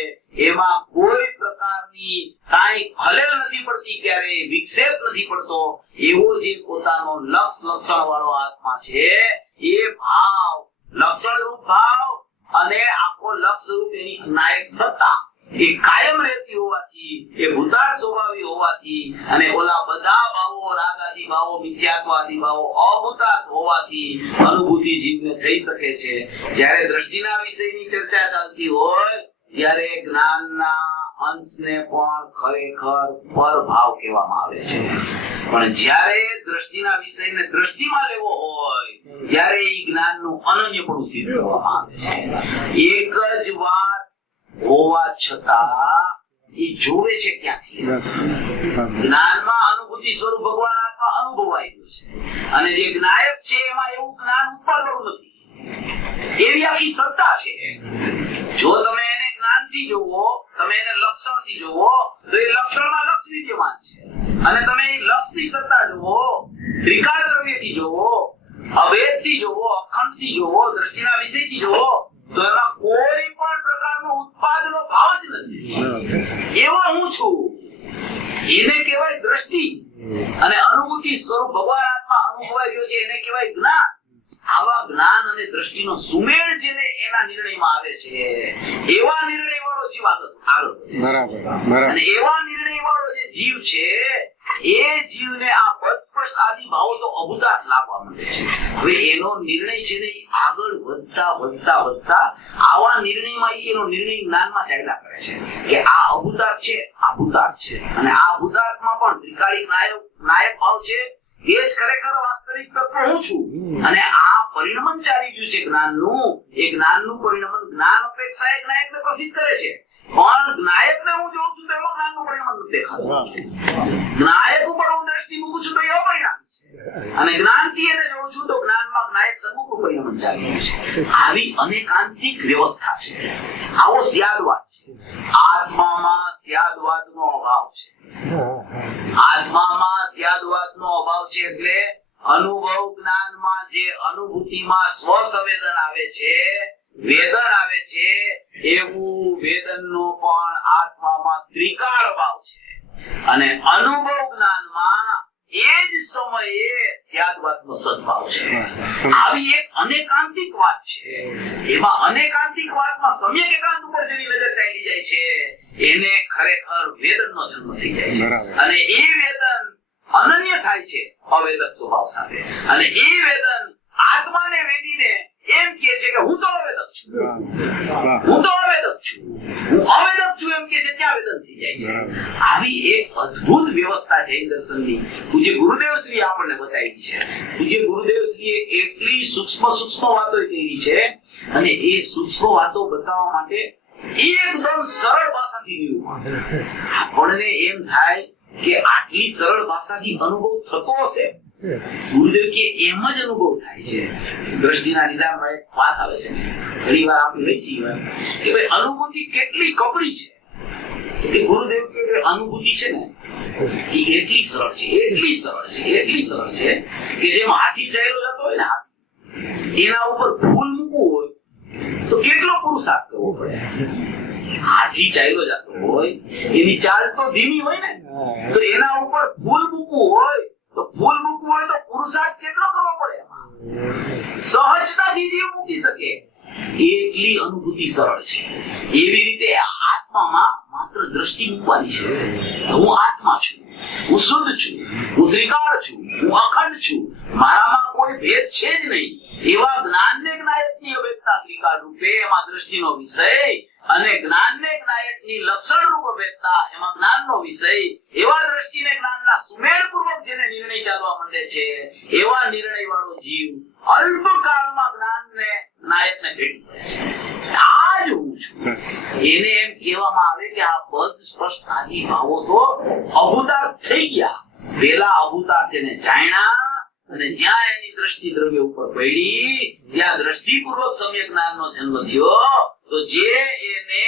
એમાં કોઈ પ્રકારની કાંઈ ખલેલ નથી પડતી, ક્યારેય વિક્ષેપ નથી પડતો. એવો જે પોતાનો લક્ષણ વાળો આત્મા છે એ ભાવ, લક્ષણ રૂપ ભાવ અને આખો લક્ષ રૂપ એની નાયક સત્તા એ કાયમ રહેતી હોવાથી, એ ભૂતાર્થ સ્વભાવી હોવાથી, અને ઓલા બધા ભાવો, રાગ આદિ ભાવો, મિથ્યાત્વ આદિ ભાવો અભૂતાર્થ હોવાથી અનુભૂતિ જીવને થઈ શકે છે. જ્યારે દ્રષ્ટિના વિષયની ચર્ચા ચાલતી હોય ત્યારે જ્ઞાનના અંશને પણ ખરેખર પરભાવ કહેવામાં આવે છે. પણ જ્યારે દ્રષ્ટિના વિષયને દ્રષ્ટિમાં લેવો હોય ત્યારે એ જ્ઞાનનું અનન્યપણું સિદ્ધ કરવામાં આવે છે. એક જ વાત હોવા છતાં એ જોવે છે ક્યાંથી? જ્ઞાનમાં અનુભૂતિ સ્વરૂપ ભગવાન આત્મા અનુભવાઈ ગયો છે, અને જે જ્ઞાયક છે એમાં એવું જ્ઞાન ઉત્પાદન નથી, એવી આખી સત્તા છે. જો તમે એને જ્ઞાનથી જોવો, તમે એને લક્ષણથી જોવો તો એ લક્ષણમાં લક્ષ વિદ્યમાન છે, અને તમે એ લક્ષની સત્તા જોવો, ત્રિકાળ દ્રવ્યથી જોવો, અભેદથી જોવો, અખંડથી જોવો, દ્રષ્ટિના વિષયથી જોવો તો એમાં કોઈ પણ પ્રકારનો ઉત્પાદનો ભાવ જ નથી. એવો હું છું એને કહેવાય દ્રષ્ટિ, અને અનુભૂતિ સ્વરૂપ ભગવાન આત્મા અનુભવાઈ રહ્યો છે એને કહેવાય જ્ઞાન. આવા જ્ઞાન અને દ્રષ્ટિનો સુમેળ જેને એના નિર્ણયમાં આવે છે એવા નિર્ણય વાળો જીવ આગળ વધે. અને એવા નિર્ણય વાળો જે જીવ છે એ જીવને આ પદસ્પષ્ટ આદિ ભાવો તો અભૂતાર્થ લાગવા માંડે છે. હવે એનો નિર્ણય છે ને આગળ વધતા આવા નિર્ણયમાં એનો નિર્ણય જ્ઞાનમાં ચાલ્યા કરે છે કે આ અભૂતાર્થ છે, આ ભૂતાર્થ છે, અને આ ભૂતાર્થમાં પણ ત્રિકાળિક નાયક ભાવ છે. તે જ ખરેખર વાસ્તવિક તત્વ હું છું. અને આ પરિણમન ચાલી ગયું છે જ્ઞાનનું. એ જ્ઞાનનું પરિણમન જ્ઞાન અપેક્ષા એક નાયકને પ્રસિદ્ધ કરે છે, પણ નાયકને હું જોઉં છું તો એમાં જ્ઞાનનું પરિણમન નથી દેખાતું. નાયક ઉપર હું દ્રષ્ટિ મૂકું છું તો એ અપરિણામી છે, અને જ્ઞાનથી એને જોઉં છું તો જ્ઞાનમાં નાયક સન્મુખ પરિણમન ચાલી રહ્યું છે. આવી અનેકાંતિક વ્યવસ્થા છે. આવો સ્યાદવાદ છે. આત્મામાં સ્યાદવાદનો અભાવ છે. આત્મામાં સ્યાદવાદનો અભાવ છે એટલે અનુભવ જ્ઞાનમાં જે અનુભૂતિમાં સ્વસંવેદન આવે છે, વેદન આવે છે, એવું વેદનનો પણ આત્મામાં ત્રિકાળ ભાવ છે. અને અનુભવ જ્ઞાનમાં એ જ સમયે સ્યાદવાદનો સદભાવ છે. આવી એક અનેકાંતિક વાત છે. એમાં અનેકાંતિક વાતમાં સમ્યક એકાંત ઉપર જેની નજર ચાલી જાય છે એને ખરેખર વેદનનો જન્મ થઈ જાય છે. અને એ વેદન અનન્ય થાય છે અવેદક સ્વભાવ સાથે. અને એ વેદન આત્માને વેદીને એમ કહે છે કે હું તો અવેદક છું, હું તો અવેદક છું, હું અવેદક છું એમ કહે છે, ત્યાં વેદન થઈ જાય છે. આવી એક અદ્ભુત વ્યવસ્થા જૈન દર્શનની પૂજ્ય ગુરુદેવશ્રી આપણને બતાવી છે. પૂજ્ય ગુરુદેવશ્રીએ એટલી સૂક્ષ્મ વાતો કરી છે, અને એ સૂક્ષ્મ વાતો બતાવવા માટે એકદમ સરળ ભાષાથી નિરૂપણ. આપણને એમ થાય કે આટલી સરળ ભાષાથી અનુભવ થતો હશે. ગુરુદેવ કે એમ જ અનુભવ થાય છે. દ્રષ્ટિના નિદાનમાં એક વાત આવે છે, ઘણી વાર આપણે લઈ છીએ કે ભાઈ અનુભૂતિ કેટલી કપરી છે. કે ગુરુદેવ કે અનુભૂતિ છે ને એ એટલી સરળ છે કે જેમ હાથી ચાલ્યો જતો હોય ને, હાથી એના ઉપર ફૂલ મૂકવું હોય તો કેટલો પુરુષાર્થ કરવો પડે. હાથી ચાલ્યો જતો હોય, એની ચાલ તો ધીમી હોય ને, તો એના ઉપર ફૂલ મૂકવું હોય તો પુરુષાર્થ કેટલો કરવો પડે. સહજતાથી જીવ મૂકી શકે એટલી અનુભૂતિ સરળ છે. એવી રીતે આત્મામાં માત્ર દ્રષ્ટિ મૂકવાની છે. હું આત્મા છું, હું શુદ્ધ છું, હું ત્રિકાળ છું, હું અખંડ છું, મારામાં કોઈ ભેદ છે જ નહીં. એવા જ્ઞાનને જ્ઞાયકની અભેદતા ત્રિકાળ રૂપે એમાં દ્રષ્ટિનો વિષય, અને જ્ઞાનને જ્ઞાયકની લક્ષણ રૂપ અભેદતા એમાં જ્ઞાનનો વિષય. એવા દ્રષ્ટિને જ્ઞાનના સુમેળપૂર્વક જેને નિર્ણય ચાલવા માંડે છે, એવા નિર્ણય વાળો જીવ અલ્પ કાળમાં જ્ઞાનને નાયકને ભેટી પડે છે. આ જ હું છું. એને એમ કહેવામાં આવે કે આ પદ સ્પષ્ટ આદિ ભાવો તો અભૂતાર્થ થઈ ગયા. પેલા અભૂતાર્થ એને જાણ્યા, અને જ્યાં એની દ્રષ્ટિ દ્રવ્ય ઉપર પડી ત્યાં દ્રષ્ટિપૂર્વક સમ્યક જ્ઞાનનો જન્મ થયો. તો જે એને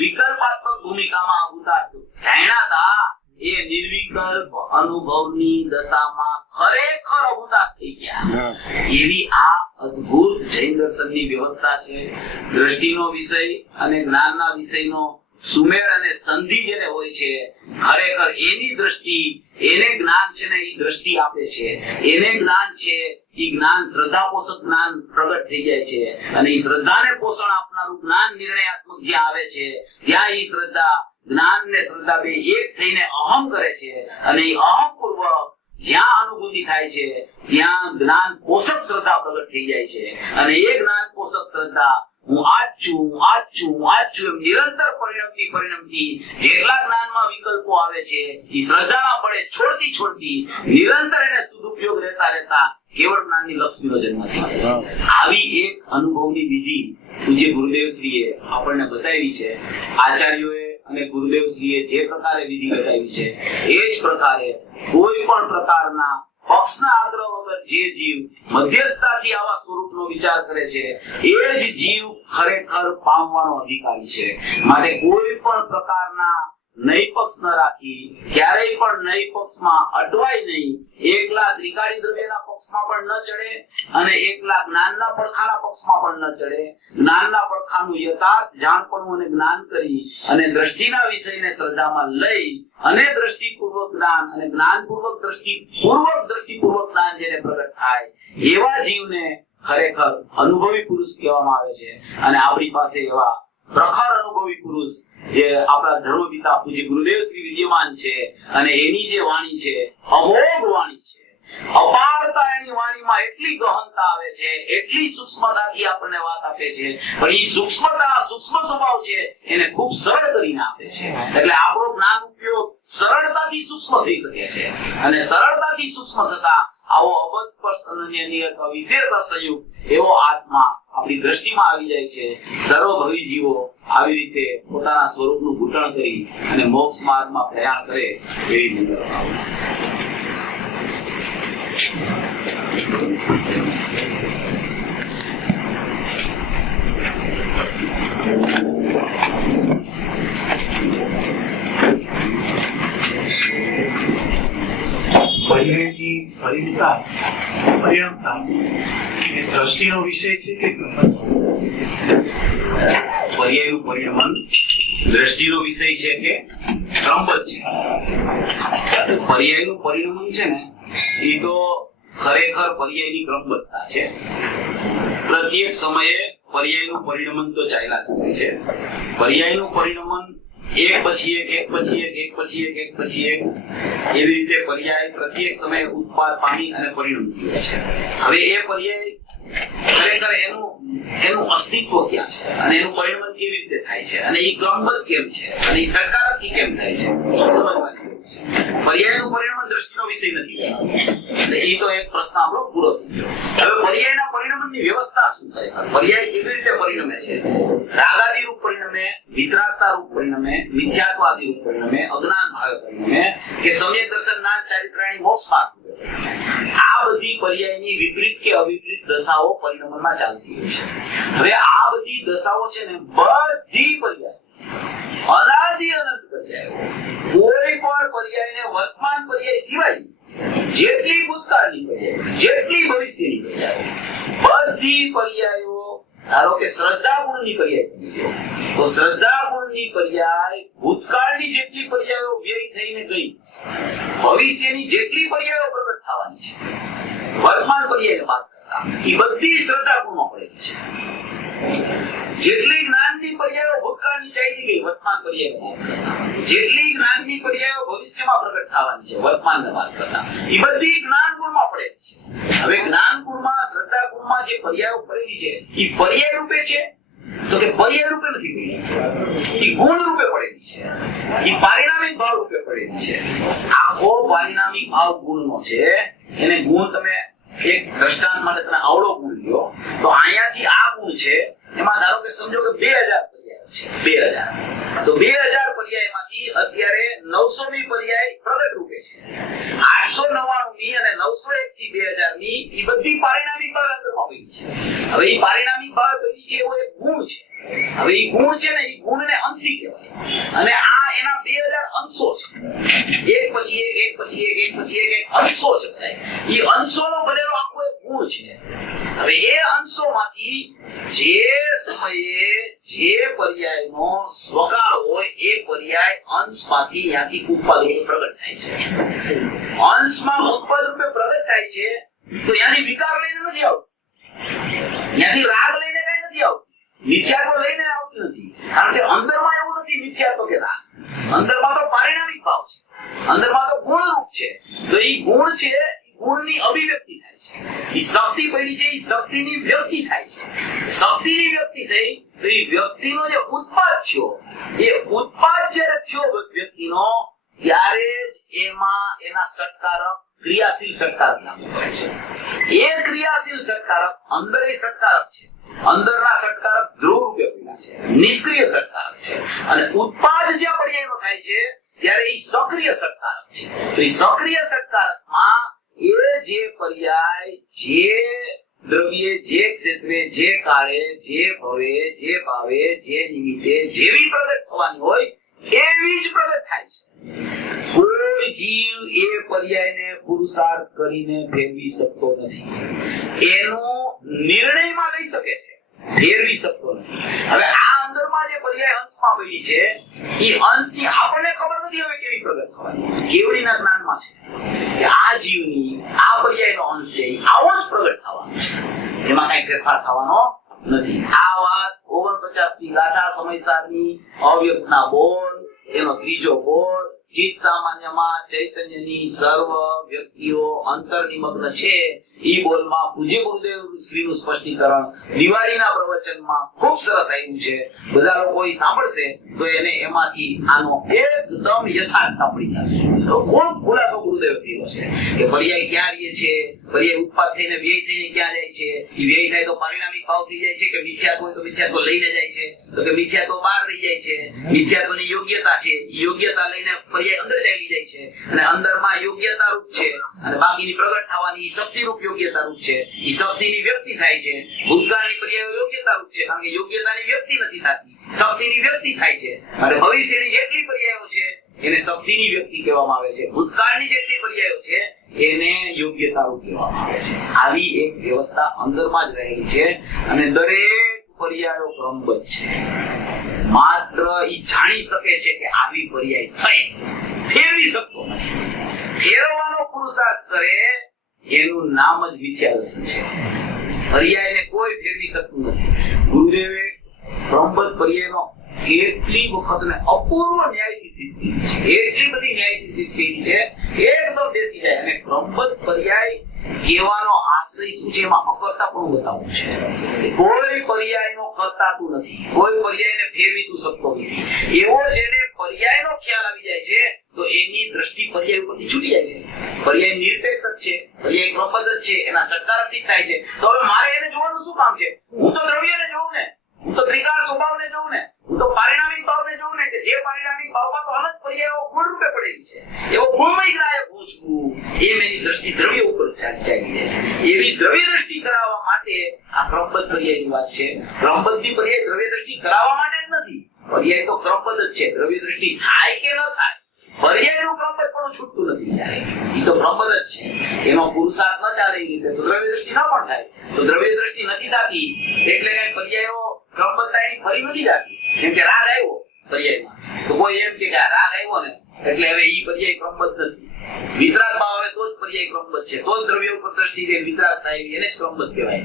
વિકલ્પાત્મક ભૂમિકામાં અભૂતાર્થ જાણ્યા હતા એ નિર્વિકલ્પ અનુભવની દશામાં ખરેખર અભૂતાર્થ થઈ ગયા. એવી આ અદ્ભુત જૈન દર્શનની વ્યવસ્થા છે. દ્રષ્ટિનો વિષય અને જ્ઞાનના વિષયનો સુમેળ અને સંધિ જેને હોય છે, ખરેખર એની દ્રષ્ટિ, એને જ્ઞાન છે ને એ દ્રષ્ટિ આપે છે. એને જ્ઞાન છે એ જ્ઞાન શ્રદ્ધા પોષક જ્ઞાન પ્રગટ થઈ જાય છે. અને એ શ્રદ્ધાને પોષણ આપનારું જ્ઞાન નિર્ણયાત્મક જે આવે છે ત્યાં એ શ્રદ્ધા, જ્ઞાન ને શ્રદ્ધા બે એક થઈને અહમ કરે છે. અને એ અહમ પૂર્વક જ્યાં અનુભૂતિ થાય છે ત્યાં જ્ઞાન પોષક શ્રદ્ધા પ્રગટ થઈ જાય છે. અને એ જ્ઞાન પોષક શ્રદ્ધા હું આજ છું એમ નિરંતર પરિણમતી જેટલા જ્ઞાનમાં વિકલ્પો આવે છે એ શ્રદ્ધાના બળે છોડતી નિરંતર એને સદુપયોગ રહેતા કેવળ જ્ઞાનની લક્ષ્મીનો જન્મ થાય છે. આવી એક અનુભવની વિધિ પૂજ્ય ગુરુદેવશ્રીએ આપણને બતાવી છે. આચાર્યોએ અને ગુરુદેવશ્રીએ જે પ્રકારે વિધિ બતાવી છે એ જ પ્રકારે કોઈ પણ પ્રકારના પક્ષના આગ્રહ વગર જે જીવ મધ્યસ્થતાથી આવા સ્વરૂપનો વિચાર કરે છે એ જ જીવ ખરેખર પામવાનો અધિકારી છે. માટે કોઈ પણ પ્રકારના નહીં પક્ષ ન રાખી, ક્યારેય પણ નહીં પક્ષમાં અટવાય નહીં, એકલા ત્રિકાળી દ્રવ્યના પક્ષમાં પણ ન ચડે અને એકલા જ્ઞાનના પડખાના પક્ષમાં પણ ન ચડે. જ્ઞાનના પડખાનું યથાર્થ જાણપણું અને જ્ઞાન કરી અને દ્રષ્ટિના વિષયને શ્રદ્ધામાં લઈ અને દ્રષ્ટિપૂર્વક જ્ઞાન અને જ્ઞાનપૂર્વક દ્રષ્ટિપૂર્વક જ્ઞાન જેને પ્રગટ થાય એવા જીવને ખરેખર અનુભવી પુરુષ કહેવામાં આવે છે. અને આપણી પાસે એવા પ્રખર અનુભવી પુરુષ જે આપણા ધર્મપિતા પૂજ્ય ગુરુદેવ શ્રી વિદ્યમાન છે અને એની જે વાણી છે અમોઘ વાણી છે. અપારતા એની વાણીમાં એટલી ગહનતા આવે છે, એટલી સૂક્ષ્મતાથી આપણને વાત આપે છે, પણ એ સૂક્ષ્મતા સૂક્ષ્મ સ્વભાવ છે એને ખૂબ સરળ કરીને આપે છે. એટલે આપણો જ્ઞાન ઉપયોગ સરળતાથી સૂક્ષ્મ થઈ શકે છે અને સરળતાથી સૂક્ષ્મ થતા આવો અબજસ્પષ્ટ અનન્ય નિયત વિશેષ સંયુક્ત એવો આત્મા આપણી દ્રષ્ટિમાં આવી જાય છે. સર્વભવી જીવો આવી રીતે પોતાના સ્વરૂપનું ઘૂંટણ કરી અને મોક્ષ માર્ગમાં પ્રયાણ કરે એવી મંગળ ભાવના. પર્યાયની પરિણમતા એ દ્રષ્ટિનો વિષય છે કે પર્યાયનું પરિણમન દ્રષ્ટિનો વિષય છે કે ક્રમબદ્ધ છે? પર્યાયનું પરિણમન છે ને એ તો ખરેખર પર્યાયની ક્રમબદ્ધતા છે. પ્રત્યેક સમયે પર્યાયનું પરિણમન તો ચાલ્યા જ કરે છે. પર્યાયનું પરિણમન એક પછી એક એવી રીતે પર્યાય પ્રત્યેક સમયે ઉત્પાદ પામી અને પરિણમતી હોય છે. હવે એ પર્યાય ખરેખર એનું અસ્તિત્વ ક્યાં છે અને એનું પરિણમન કેવી રીતે થાય છે અને એ ક્રમબદ્ધ કેમ છે અને એ સરકારથી કેમ થાય છે એ સમજવાની જરૂર છે. પર્યાયનું પરિણમન દ્રષ્ટિનો વિષય નથી એટલે એ તો એક પ્રશ્ન આપણો પૂરો થઈ ગયો. હવે પર્યાયના પરિણમનની વ્યવસ્થા શું થાય? પર્યાય કેવી રીતે પરિણમે છે? રાગાદી રૂપ પરિણમે, વિતરાગતા રૂપ પરિણમે, મિથ્યાત્વાદી રૂપ પરિણમે, અજ્ઞાન ભાવે પરિણમે કે સમ્યક દર્શન જ્ઞાન ચારિત્રાણી મોક્ષ માર્ગ. આ બધી પર્યાયની વિપરીત કે અવિપરીત દશાઓ પરિણમનમાં ચાલતી હોય છે. હવે આ બધી દશાઓ છે ને બધી પર્યાય અનાદિ અનંત પર્યાયો, કોઈ પણ પર્યાયને વર્તમાન પર્યાય સિવાય જેટલી ભૂતકાળની પર્યાય, જેટલી ભવિષ્યની પર્યાય, બધી પર્યાયો ધારો કે શ્રદ્ધા ગુણની પર્યાય તો શ્રદ્ધા ગુણની પર્યાય ભૂતકાળની જેટલી પર્યાયો વ્યય થઈને ગઈ, ભવિષ્યની જેટલી પર્યાયો પ્રગટ થવાની છે વર્તમાન પર્યાયને બાદ કરતા એ બધી શ્રદ્ધા ગુણમાં પડેલી છે. જેટલી જ્ઞાનની પર્યાયો ભૂતકાળની ચાલી ગઈ વર્તમાન પર્યાયને બાદ કરતા, જેટલી જ્ઞાનની પર્યાયો ભવિષ્યમાં પ્રગટ થવાની છે વર્તમાનને બાદ કરતા એ બધી જ્ઞાન ગુણમાં પડેલી છે. હવે જ્ઞાન ગુણમાં શ્રદ્ધા ગુણમાં જે પર્યાયો પડેલી છે એ પર્યાય રૂપે છે તો કે પર્યાય રૂપે નથી પડેલી, એ ગુણ રૂપે પડેલી છે, એ પારિણામિક ભાવ રૂપે પડેલી છે. આખો પારિણામિક ભાવ ગુણનો છે. એને ગુણ તમે એક દ્રષ્ટાંત માટે તમે આવડો ગુણ લ્યો તો અહીંયાથી આ ગુણ છે એમાં ધારો કે સમજો કે 2000 પર્યાય છે, 2000 તો 2000 પર્યાયમાંથી અત્યારે 900મી પર્યાય પ્રગટ રૂપે છે. 899મી અને 901 થી 2000 ની એ બધી પારિણામિક ભાવ અંદરમાં હોય છે. હવે એ પારિણામિક ભાવ કઈ છે એવો એક ગુણ છે. હવે એ ગુણ છે ને એ ગુણને અંશી કહેવાય અને આ એના 2000 અંશો છે. એક પછી એક અંશો છે. એ અંશોનો બનેલો આખો એક ગુણ છે. હવે એ અંશોમાંથી જે સમયે જે પર્યાયનો સ્વકાળ હોય એ પર્યાય અંશમાંથી ત્યાંથી ઉત્પાદ રૂપે પ્રગટ થાય છે. અંશમાં ઉત્પાદ રૂપે પ્રગટ થાય છે તો ત્યાંથી વિકાર લઈને નથી આવતું, ત્યાંથી રાગ લઈને કઈ નથી આવતું, મિથ્યાત્વ લઈને આવતું નથી. કારણ કે અંદરમાં એવું નથી મિથ્યાત્વ કે રાગ, અંદરમાં તો પારિણામિક ભાવ છે, અંદરમાં તો ગુણરૂપ છે. તો એ ગુણ છે, ગુણની અભિવ્યક્તિ થાય છે. એ શક્તિ પડી છે, એ શક્તિની વ્યક્તિ થાય છે. શક્તિની વ્યક્તિ થઈ તો એ વ્યક્તિનો જે ઉત્પાદ થયો એ ઉત્પાદ જ્યારે થયો વ્યક્તિનો ત્યારે જ એમાં એના સત્કારક ક્રિયાશીલ સત્કારક લાગુ પડે છે. એ ક્રિયાશીલ સત્કારક અંદર એ સત્કારક છે, અંદરના સત્કારક ધ્રુવ રૂપે પડ્યા છે, નિષ્ક્રિય સત્કારક છે. અને ઉત્પાદ જ્યાં પર્યાયનો થાય છે ત્યારે એ સક્રિય સત્કારક છે. તો એ સક્રિય સત્કારકમાં એ જે પર્યાય જે દ્રવ્ય જે ક્ષેત્રે જે કાળે જે ભવે જે ભાવે જે નિમિત્તે જેવી પ્રગટ થવાની હોય એવી જ પ્રગટ થાય છે. કોઈ જીવ એ પર્યાયને પુરુષાર્થ કરીને ફેરવી શકતો નથી. એનો નિર્ણયમાં લઈ શકે છે, ફેરવી શકતો નથી. હવે આ અંદરમાં જે પર્યાય અંશમાં પડી છે એ અંશની આપણને ખબર નથી હવે કેવી પ્રગટ થવાની. કેવડીના જ્ઞાનમાં છે કે આ જીવની આ પર્યાયનો અંશ છે આવો જ પ્રગટ થવાનો છે, એમાં કઈ ફેરફાર થવાનો નથી. આ વાત 49 ની ગાથા સમયસારની અવ્યક્તના બોલ, એનો ત્રીજો બોલ, ચિત્ત સામાન્યમાં ચૈતન્યની સર્વ વ્યક્તિઓ અંતર્નિમગ્ન છે. ઈ બોલમાં પૂજ્ય ગુરુદેવ શ્રીનું સ્પષ્ટીકરણ દિવાળીના પ્રવચનમાં ખૂબ સરસ આવ્યું છે. બધા લોકો ઈ સાંભળશે તો એને એમાંથી આનો એકદમ યથાર્થતા પડી જશે. ખૂબ ખુલાસો ગુરુદેવ થયો છે કે પર્યાય ક્યાં રહે છે, પર્યાય ઉત્પાદ થઈને વ્યય થઈને ક્યાં જાય છે, ઈ વ્યય થાય તો પરિણામિક ભાવ થઈ જાય છે કે મિથ્યાત્વ હોય તો મિથ્યાત્વ લઈને જાય છે, તો કે મિથ્યાત્વ બહાર રહી જાય છે. મિથ્યાત્વની યોગ્યતા છે, ઈ યોગ્યતા લઈને પર્યાય અંદર ચાલી જાય છે અને અંદરમાં યોગ્યતા રૂપ છે અને બાકીની પ્રગટ થવાની ઈ શક્તિ રૂપ યોગ્યતા રૂપ છે. ઈ શક્તિની વ્યક્તિ થાય છે. ભૂતકાળની પર્યાય યોગ્યતા રૂપ છે કારણ કે યોગ્યતાની વ્યક્તિ નથી થતી, શક્તિની વ્યક્તિ થાય છે. અને ભવિષ્યની જેટલી પર્યાયો છે એને શક્તિની વ્યક્તિ કહેવામાં આવે છે. ભૂતકાળની જેટલી પર્યાયો છે એને યોગ્યતા રૂપ કહેવામાં આવે છે. આવી એક વ્યવસ્થા અંદરમાં જ રહેલી છે અને દરેક પર્યાયો ક્રમબદ્ધ છે. માત્ર ઈ જાણી શકે છે કે આવી પર્યાય થઈ, ફેરવી શકતો નથી. ફેરવવાનો પુરુષાર્થ કરે એનું નામ જ મિથ્યા દર્શન છે. પર્યાયને કોઈ ફેરવી શકતું નથી. ગુરુદેવે ક્રમબદ્ધ પર્યાયનો કેટલી વખત ને અપૂર્વ ન્યાયથી સિદ્ધ કરી છે, એટલી બધી ન્યાયથી સિદ્ધ કરી છે, એકદમ બેસી જાય. અને ક્રમબદ્ધ પર્યાય કહેવાનો આશય શું છે એમાં અકર્તાપણું બતાવવું છે. કોઈ પર્યાયનો કર્તાતું નથી, કોઈ પર્યાયને ફેરવી તું શકતો નથી. એવો જેને પર્યાયનો ખ્યાલ આવી જાય છે તો એની દ્રષ્ટિ પર્યાય ઉપરથી છૂટી જાય છે. પર્યાય નિરપેક્ષ જ છે, પર્યાય ક્રમબદ્ધ જ છે, એના સકારાત્મક થાય છે. તો હવે મારે એને જોવાનું શું કામ છે? હું તો દ્રવ્યને જોઉં ને, હું તો ત્રિકાળ સ્વભાવને જોઉં ને, હું તો પારિણામિક ભાવને જોઉં ને, કે જે પારિણામિક ભાવમાં તો અનંત પર્યાયો ગુણ રૂપે પડેલી છે, એવો ગુણમય ગ્રાહ્ય પૂછવું, એમ એની દ્રષ્ટિ દ્રવ્ય ઉપર ચાલી જાય છે. એવી દ્રવ્ય દ્રષ્ટિ કરાવવા માટે આ ક્રમબદ્ધ પર્યાયની વાત છે. ક્રમબદ્ધ પર્યાય દ્રવ્ય દ્રષ્ટિ કરાવવા માટે જ નથી. પર્યાય તો ક્રમબદ્ધ જ છે. દ્રવ્ય દ્રષ્ટિ થાય કે ન થાય, પર્યાયનું ક્રમબદ્ધ પણ છૂટતું નથી. ત્યારે એ તો ક્રમબદ્ધ જ છે. એનો પુરુષાર્થ ન ચાલે એ રીતે તો દ્રવ્ય દ્રષ્ટિ ન પણ થાય. તો દ્રવ્ય દ્રષ્ટિ નથી થતી એટલે કઈ પર્યાયો ક્રમબદ્ધતા એની ફરી નથી જતી. જેમ કે રાગ આવ્યો પર્યાયમાં તો કોઈ એમ કે રાગ આવ્યો ને એટલે હવે ઈ પર્યાય ક્રમબદ્ધ નથી. વિતરાગ ભાવ આવે તો જ પર્યાય ક્રમબદ્ધ છે, તો જ દ્રવ્ય ઉપર દ્રષ્ટિ દે વિતરાગ થાય એને જ ક્રમબદ્ધ કહેવાય.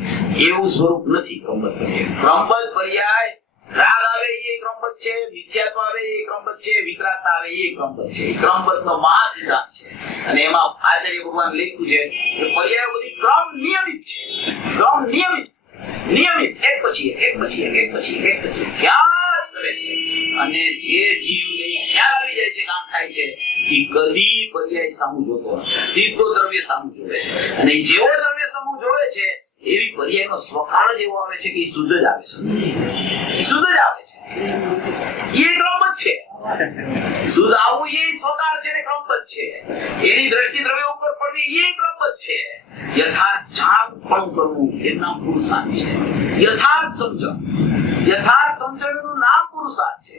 એવું સ્વરૂપ નથી ક્રમબદ્ધ પર્યાય. ક્રમબદ્ધ પર્યાય રાગ આવે એ ક્રમબદ્ધ છે, મિથ્યાત્વ આવે એ ક્રમબદ્ધ છે, વિતરાગતા આવે એ ક્રમબદ્ધ છે. એ ક્રમબદ્ધનો મહાસિદ્ધાંત છે. અને એમાં આચાર્ય ભગવાન લખ્યું છે કે પર્યાયો બધી ક્રમ નિયમિત છે. ક્રમ નિયમિત એક પછી એક પછી એક પછી એક પછી થયા જ કરે છે. અને જે જીવને ખ્યાલ આવી જાય છે, કામ થાય છે, એ કદી પર્યાય સામું જોતો નથી, સીધો દ્રવ્ય સામું જોવે છે. અને જેવો દ્રવ્ય સામું જોવે છે એવી પર્યાયનો સ્વકાળ જ એવો આવે છે કે એ શુદ્ધ જ આવે છે. શુદ્ધ જ આવે છે. એ ક્રમબદ્ધ છે. શુદ્ધ આવવું એ સ્વકાળ છે ને ક્રમબદ્ધ છે. એની દ્રષ્ટિ દ્રવ્ય ઉપર પડવી એ ક્રમબદ્ધ છે. યથાર્થ જાણ પણ કરવું એનું નામ પુરુષાર્થ છે. યથાર્થ સમજણનું નામ પુરુષાર્થ છે.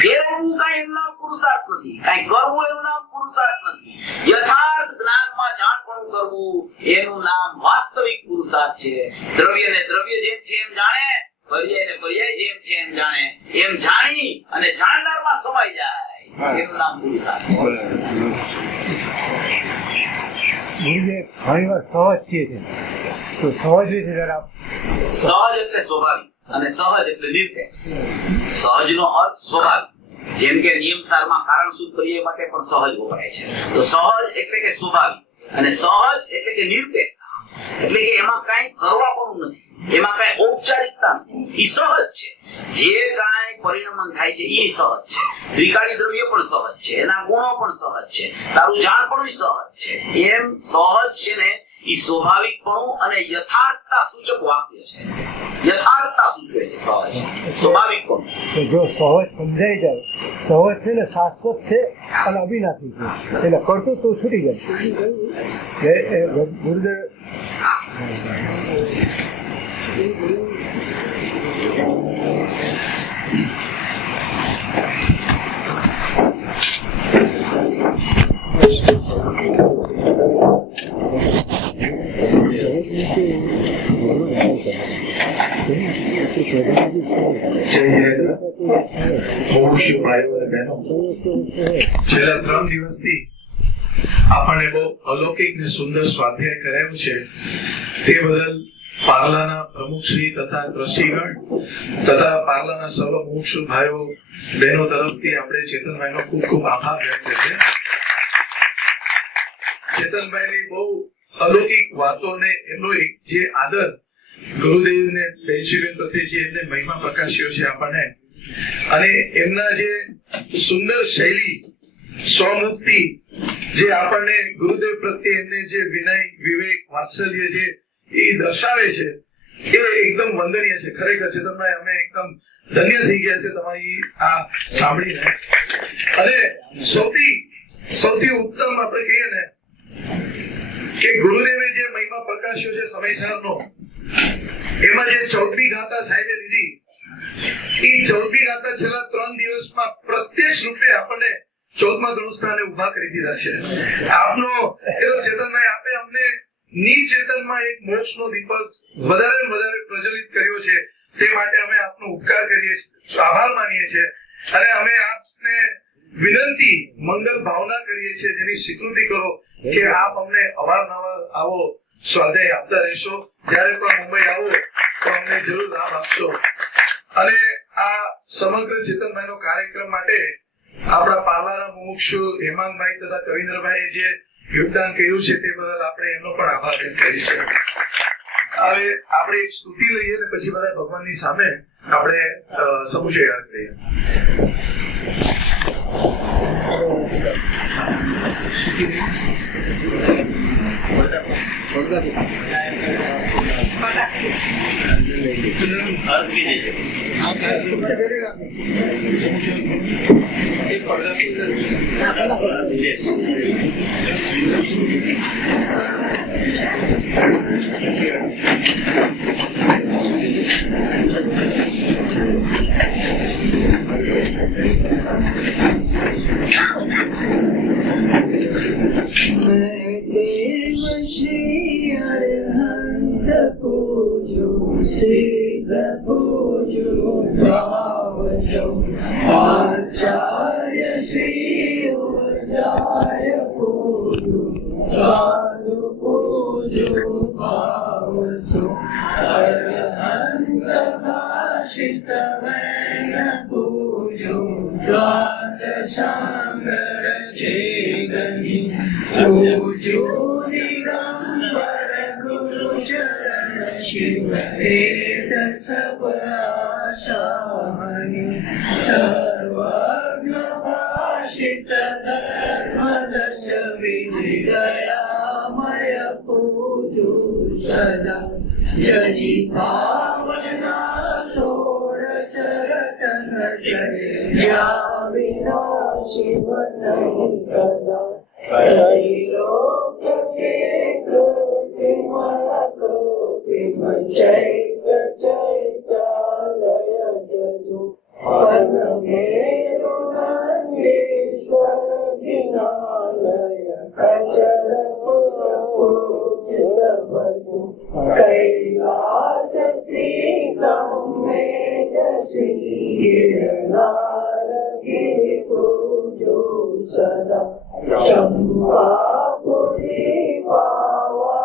ફેરવવું કઈ એનું નામ પુરુષાર્થ નથી, કઈ કરવું એનું નામ પુરુષાર્થ નથી. યથાર્થ જ્ઞાનમાં જાણપણું કરવું એનું નામ વાસ્તવિક પુરુષાર્થ છે. દ્રવ્યને દ્રવ્ય જેમ છે એમ જાણે, પર્યાયને પર્યાય જેમ છે એમ જાણે, એમ જાણી અને જાણનારમાં સમાઈ જાય એનું નામ પુરુષાર્થ છે. ઘણી વાર સહજ કહે છે તો સહજ વિશે જરા. સહજ એટલે સ્વાભાવિક અને સહજ એટલે નિરપેક્ષ. સહજનો અર્થ સ્વાભાવિક. જેમ કે નિયમસારમાં કારણ શુદ્ધ પર્યાય માટે પણ સહજ વપરાય છે. તો સહજ એટલે કે સ્વાભાવિક અને સહજ એટલે કે નિરપેક્ષતા. એટલે કે એમાં કઈ કરવા પણ નથી, એમાં કઈ ઔપચારિકતા નથી. એ સહજ છે. જે કઈ પરિણમન થાય છે એ સહજ છે. ત્રિકાળી દ્રવ્ય પણ સહજ છે, એના ગુણો પણ સહજ છે, તારું જાણ પણ સહજ છે. એમ સહજ છે ને એ સ્વાભાવિકપણું અને યથાર્થતા સૂચક વાક્ય છે. યથાર્થતા સૂચવે છે સહજ, સ્વાભાવિકપણું. જો સહજ સમજાઈ જાય, સહજ છે ને શાશ્વત છે અને અવિનાશી છે, એટલે કરતું તો છૂટી જાય. ગુરુદેવ છેલ્લા 3 દિવસથી આપણને બહુ અલૌકિક ને સુંદર સ્વાધ્યાય કરાયું છે. તે બદલ પાર્લાના પ્રમુખશ્રી તથા ટ્રસ્ટીગણ તથા પાર્લાના સર્વ મુમુક્ષુ ભાઈઓ બહેનો તરફથી આપણે ચેતનભાઈનો ખૂબ ખૂબ આભાર વ્યક્ત કરીએ. ચેતનભાઈની બહુ અલૌકિક વાતોને એમનો એક જે આદર ગુરુદેવને બેનશીબેન પ્રત્યે જે એમને મહિમા પ્રકાશ્યો છે આપણને, અને એમના જે સુંદર શૈલી સ્વમુક્તિ જે આપણને ગુરુદેવ પ્રત્યે એમને જે વિનય વિવેક વાત્સલ્ય છે એ દર્શાવે છે એ એકદમ વંદનીય છે. ખરેખર ચેતનભાઈ અમે એકદમ ધન્ય થઈ ગયા છે તમારી આ સાંભળીને. અને સૌથી ઉત્તમ આપણે કહીએ ને કે ગુરુદેવે જે મહિમા પ્રકાશ્યો છે સમયસરનો, એમાં જે 14મી ગાથા સાહેબે લીધી એ 14મી ગાથા છેલ્લા 3 દિવસમાં પ્રત્યક્ષ રૂપે આપણને 14મા ગુણસ્થાને ઉભા કરી દીધા છે. આપનો એનો ચેતનભાઈ આપે અમને નિચેતનમાં એક મોક્ષનો દીપક વધારે ને વધારે પ્રજ્વલિત કર્યો છે. તે માટે અમે આપનો ઉપકાર કરીએ છીએ, આભાર માનીએ છીએ, અને અમે આપને વિનંતી મંગલ ભાવના કરીએ છીએ જેની સ્વીકૃતિ કરો કે આપ અમને અવારનવાર આવો સ્વાધ્યાય આપતા રહેશો. જયારે પણ મુંબઈ આવો તો અમને જરૂર લાભ આપશો. અને આ સમગ્ર ચેતનભાઈનો કાર્યક્રમ માટે આપણા પાર્લાના મુમુક્ષુ હેમાંગભાઈ તથા કવિન્દ્રભાઈએ જે યોગદાન કર્યું છે તે બદલ આપણે એમનો પણ આભાર વ્યક્ત કરીશું. હવે આપણે એક સ્તુતિ લઈએ ને પછી બધા ભગવાનની સામે આપણે સમુચય યાદ કરીએ. देव श्री अरहंत पूजो सिद्ध पूजो भाव सो आचार्य श्री ऊर्जाय पूजो साधु पूजो भाव सो अरहंत भाषित वैन पूजो द्वादशांगर चेगनी पूजो दिगंबर गुरु चरण शिव वेद सब आशानि सर्वज्ञ भाषित धर्म दश विधि दयामय पूजो सदा जजी पावना षोडश रतन जय विनाशी नहीं कदा त्रैलोक के चैत्य चैत्यालय जजु परमेश्वर जिनालय कचर पूजित भजु कैलास श्री सम्मेद श्री गिरनार गिरि पूजो सदा चंपापुरी पावापुरी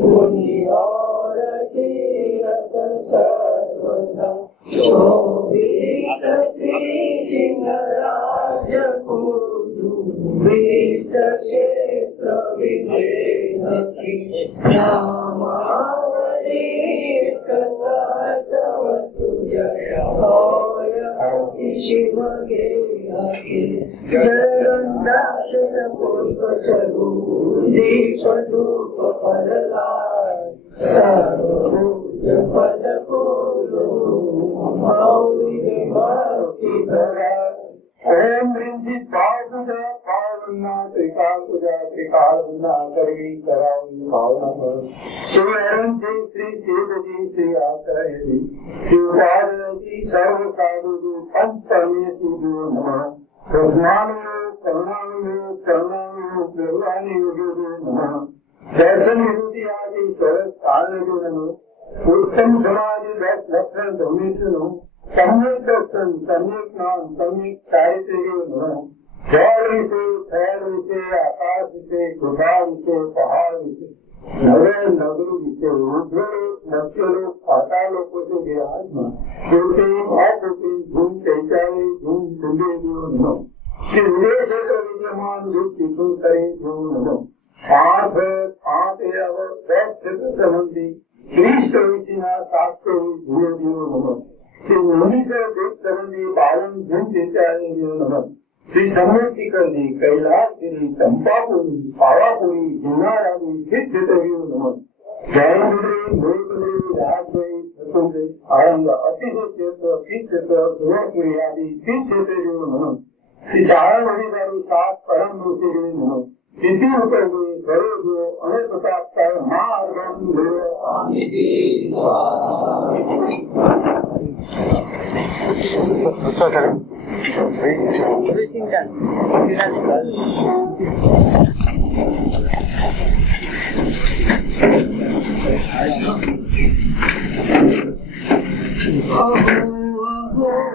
पुरी और तीरथ सर्वदा 24 श्री जिंगराज पूजो 20 क्षेत्र विदेह की नामावली सहस्र सुजय और अति शिव के जगन्नाथ पुष्प चरु दीप धूप फलदार सर्वभूत पद पूरो मौली मारुति सरा ओम प्रिंसिपाल पूजा पावना त्रिकाल पूजा त्रिकाल गुना करी करावी भावना शिवरण जी श्री शिव जी श्री आश्रय जी शिवराज जी सर्व साधु जी पंच परमेश्वर जी नमः ब्रह्मानु करुणानु करुणानु ब्रह्मानु नमः दर्शन विरोधी आदि सरस कारण नमः उत्तम समाज 10 લક્ષણ ધર્મિષ્ઠનું સમ્યક દર્શન, સમ્યક જ્ઞાન, સમ્યક ચારિત્ર્ય, જળ વિશે, થળ વિશે, આકાશ વિશે, પૃથા વિશે, પહાડ વિશે, નવે નગરી વિશે, ઉદ્ધવલોક, મર્ત્યલોક, પાતાળલોકો છે જે હાથમાં પ્રોટીન, અપ્રોટીન, જીન ચૈતાલી, જીન કુંડેલીઓ કે વિદેશ તો વિદ્યમાન રૂપ તીખું કરે જેવું નનો 5 10 ક્ષેત્ર સંબંધી 30 ચોવીસીના 720 જીવો નનો કે 19 દેવ સંબંધી 52 જીન ચૈતાલી નનો શ્રી સમયશિખરજી, કૈલાસગીરી, ચંપાપુરી, પાવાપુરી, ગિરનારાદી, સિદ્ધ ક્ષેત્રીઓ નમઃ જયમુદ્રી, મોરકુંડરી, રાજભાઈ, સ્વતંત્રી, આરંગ, અતિશય ક્ષેત્ર, તીર્થ ક્ષેત્ર, સુરપુરી આદિ તીર્થ ક્ષેત્રીઓ નમઃ શ્રી ચારણ અધિકારી 7 પરમ ઋષિઓ નમઃ તિથિ ઉપરગુરી, સ્વરૂપો અને પ્રતાપકાર મા અર્ગમ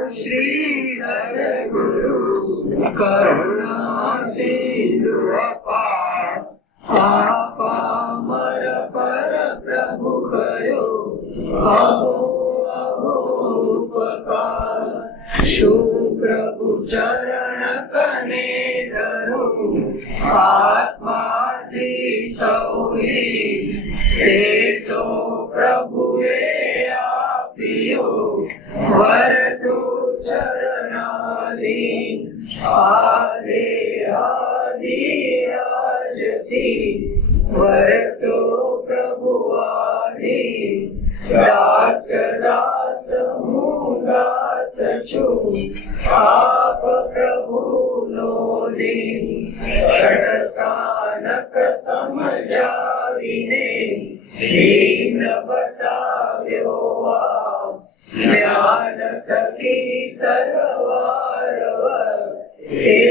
શ્રી સદગુરુ કરુણા સિંધુ અપાર, આપામર પર પ્રભુ કયો અહો અહો ઉપકાર, શું પ્રભુ ચરણ કને ધરું આત્માથી સૌરી, તે તો પ્રભુએ આપ્યો વરતુ ચરણાધીન, આદે આદિ આજથી વરતો પ્રભુ આદિ, દાસ દાસ હું દાસ છું, આપ પ્રભુનો દીન, ષટસ્થાનક સમજાવીને દીન બતાવ્યો આપ, જ્ઞાન થકી તરવાર એ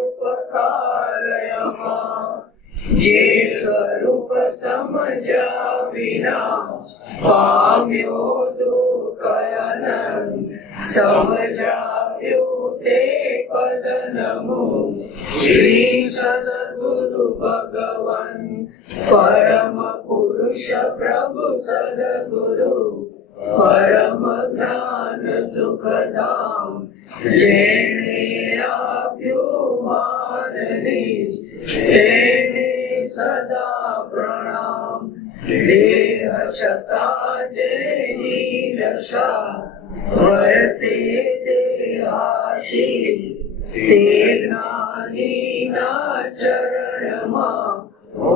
ઉપકારયમાં, જે સ્વરૂપ સમજ્યા વિના પામ્યો દુઃખયન, સમજાવ્યું તે પદનમું શ્રી સદગુરુ ભગવન, પરમ પુરુષ પ્રભુ સદગુરુ, પરમ જ્ઞાન સુખધામ, જેણે આપ્યું માનની તેને સદા પ્રણામ, દેહ છતાં જેની દશા વર્તે તે આશી, તે જ્ઞાનીના ચરણમાં ઓ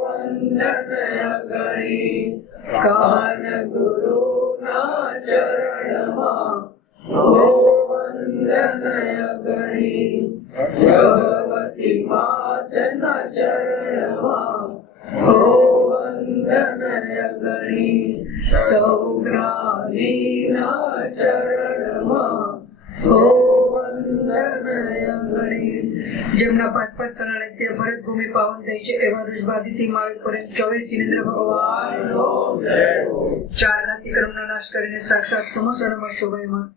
વંદન અગણી, કાન ગુરુના ચરણમાં ઓ વંદન અગણી, ભગવતી માતના ચરણમાં ઓ વંદન અગણી, સૌ જ્ઞાનીના ચરણમાં ઓ વંદન અગણી. જેમના 5 કલાને તે ભરત ભૂમિ પાવન થઈ છે એવા ઋષભાદિથી માવેલ પર 24 જિનેન્દ્ર ભગવાનનો જય હો. 4 જ્ઞાતિ કર્મનો નાશ કરીને સાક્ષાત સમસ્તમાં શોભાયમાન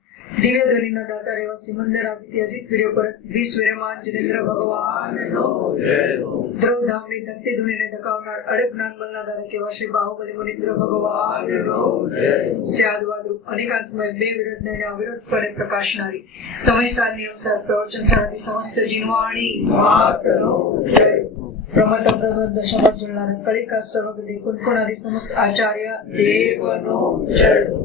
દિવ્ય ધ્વનિના દાતા એવા સિમંદર આદિત્ય અજીત વીર્ય પર 20 વીર્યમાન જિનેન્દ્ર ભગવાનનો જય હો. ધ્રુવધામની ધરતી ધૂણીને ધકાવનાર અડે જ્ઞાન બળના દાદા એવા શ્રી બાહુબલી મુનિન્દ્ર ભગવાનનો જય હો. સ્યાદવાદરૂપ અનેકાંતમય 2 વિરોધને અવિરોધપણે પ્રકાશનારી સમય સારની અનુસાર પ્રવચન સારાથી સમસ્ત જીનવાણી માતનો જય હો. પ્રમત પ્રબંધ દશામાં ઝૂલનાર કલિકા સર્વગતિ કુલકુણાદિ સમસ્ત આચાર્ય દેવનો જય હો.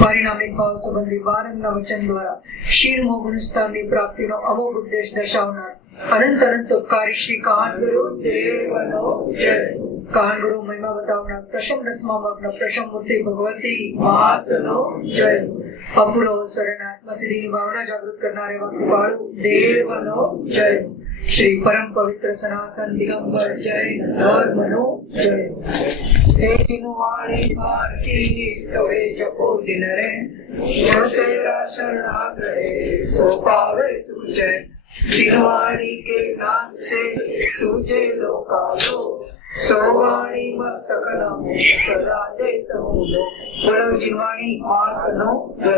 પરિણામિક ભાવ સંબંધી વારંગના વચન દ્વારા શીર મોગુણસ્થાનની પ્રાપ્તિનો અમોઘ ઉપદેશ દર્શાવનાર અનંત અનંત ઉપકારી શ્રી કાનગુરુ દેવનો જય હો. કાનગુરુ મહિમા બતાવનાર પ્રશમ રસમાં મગ્ન પ્રશમ મૂર્તિ ભગવતી માતનો જય હો. અપૂર્વ અવસરના આત્મસિદ્ધિની ભાવના જાગૃત કરનાર એવા કૃપાળુ દેવનો જય હો. શ્રી પરમ પવિત્ર સનાતન દિગંબર જૈન ધર્મનો જય હો. વાણી ભારતી તવે જપો દિન રે, તેરા शरणागरे सो पावे सूझे, जिनवाणी के ज्ञान से सूझे लोकालो, સૌવાણી મસ્તકનમો સદા જય સમુદો બોલો જીવાણી માતનો જય.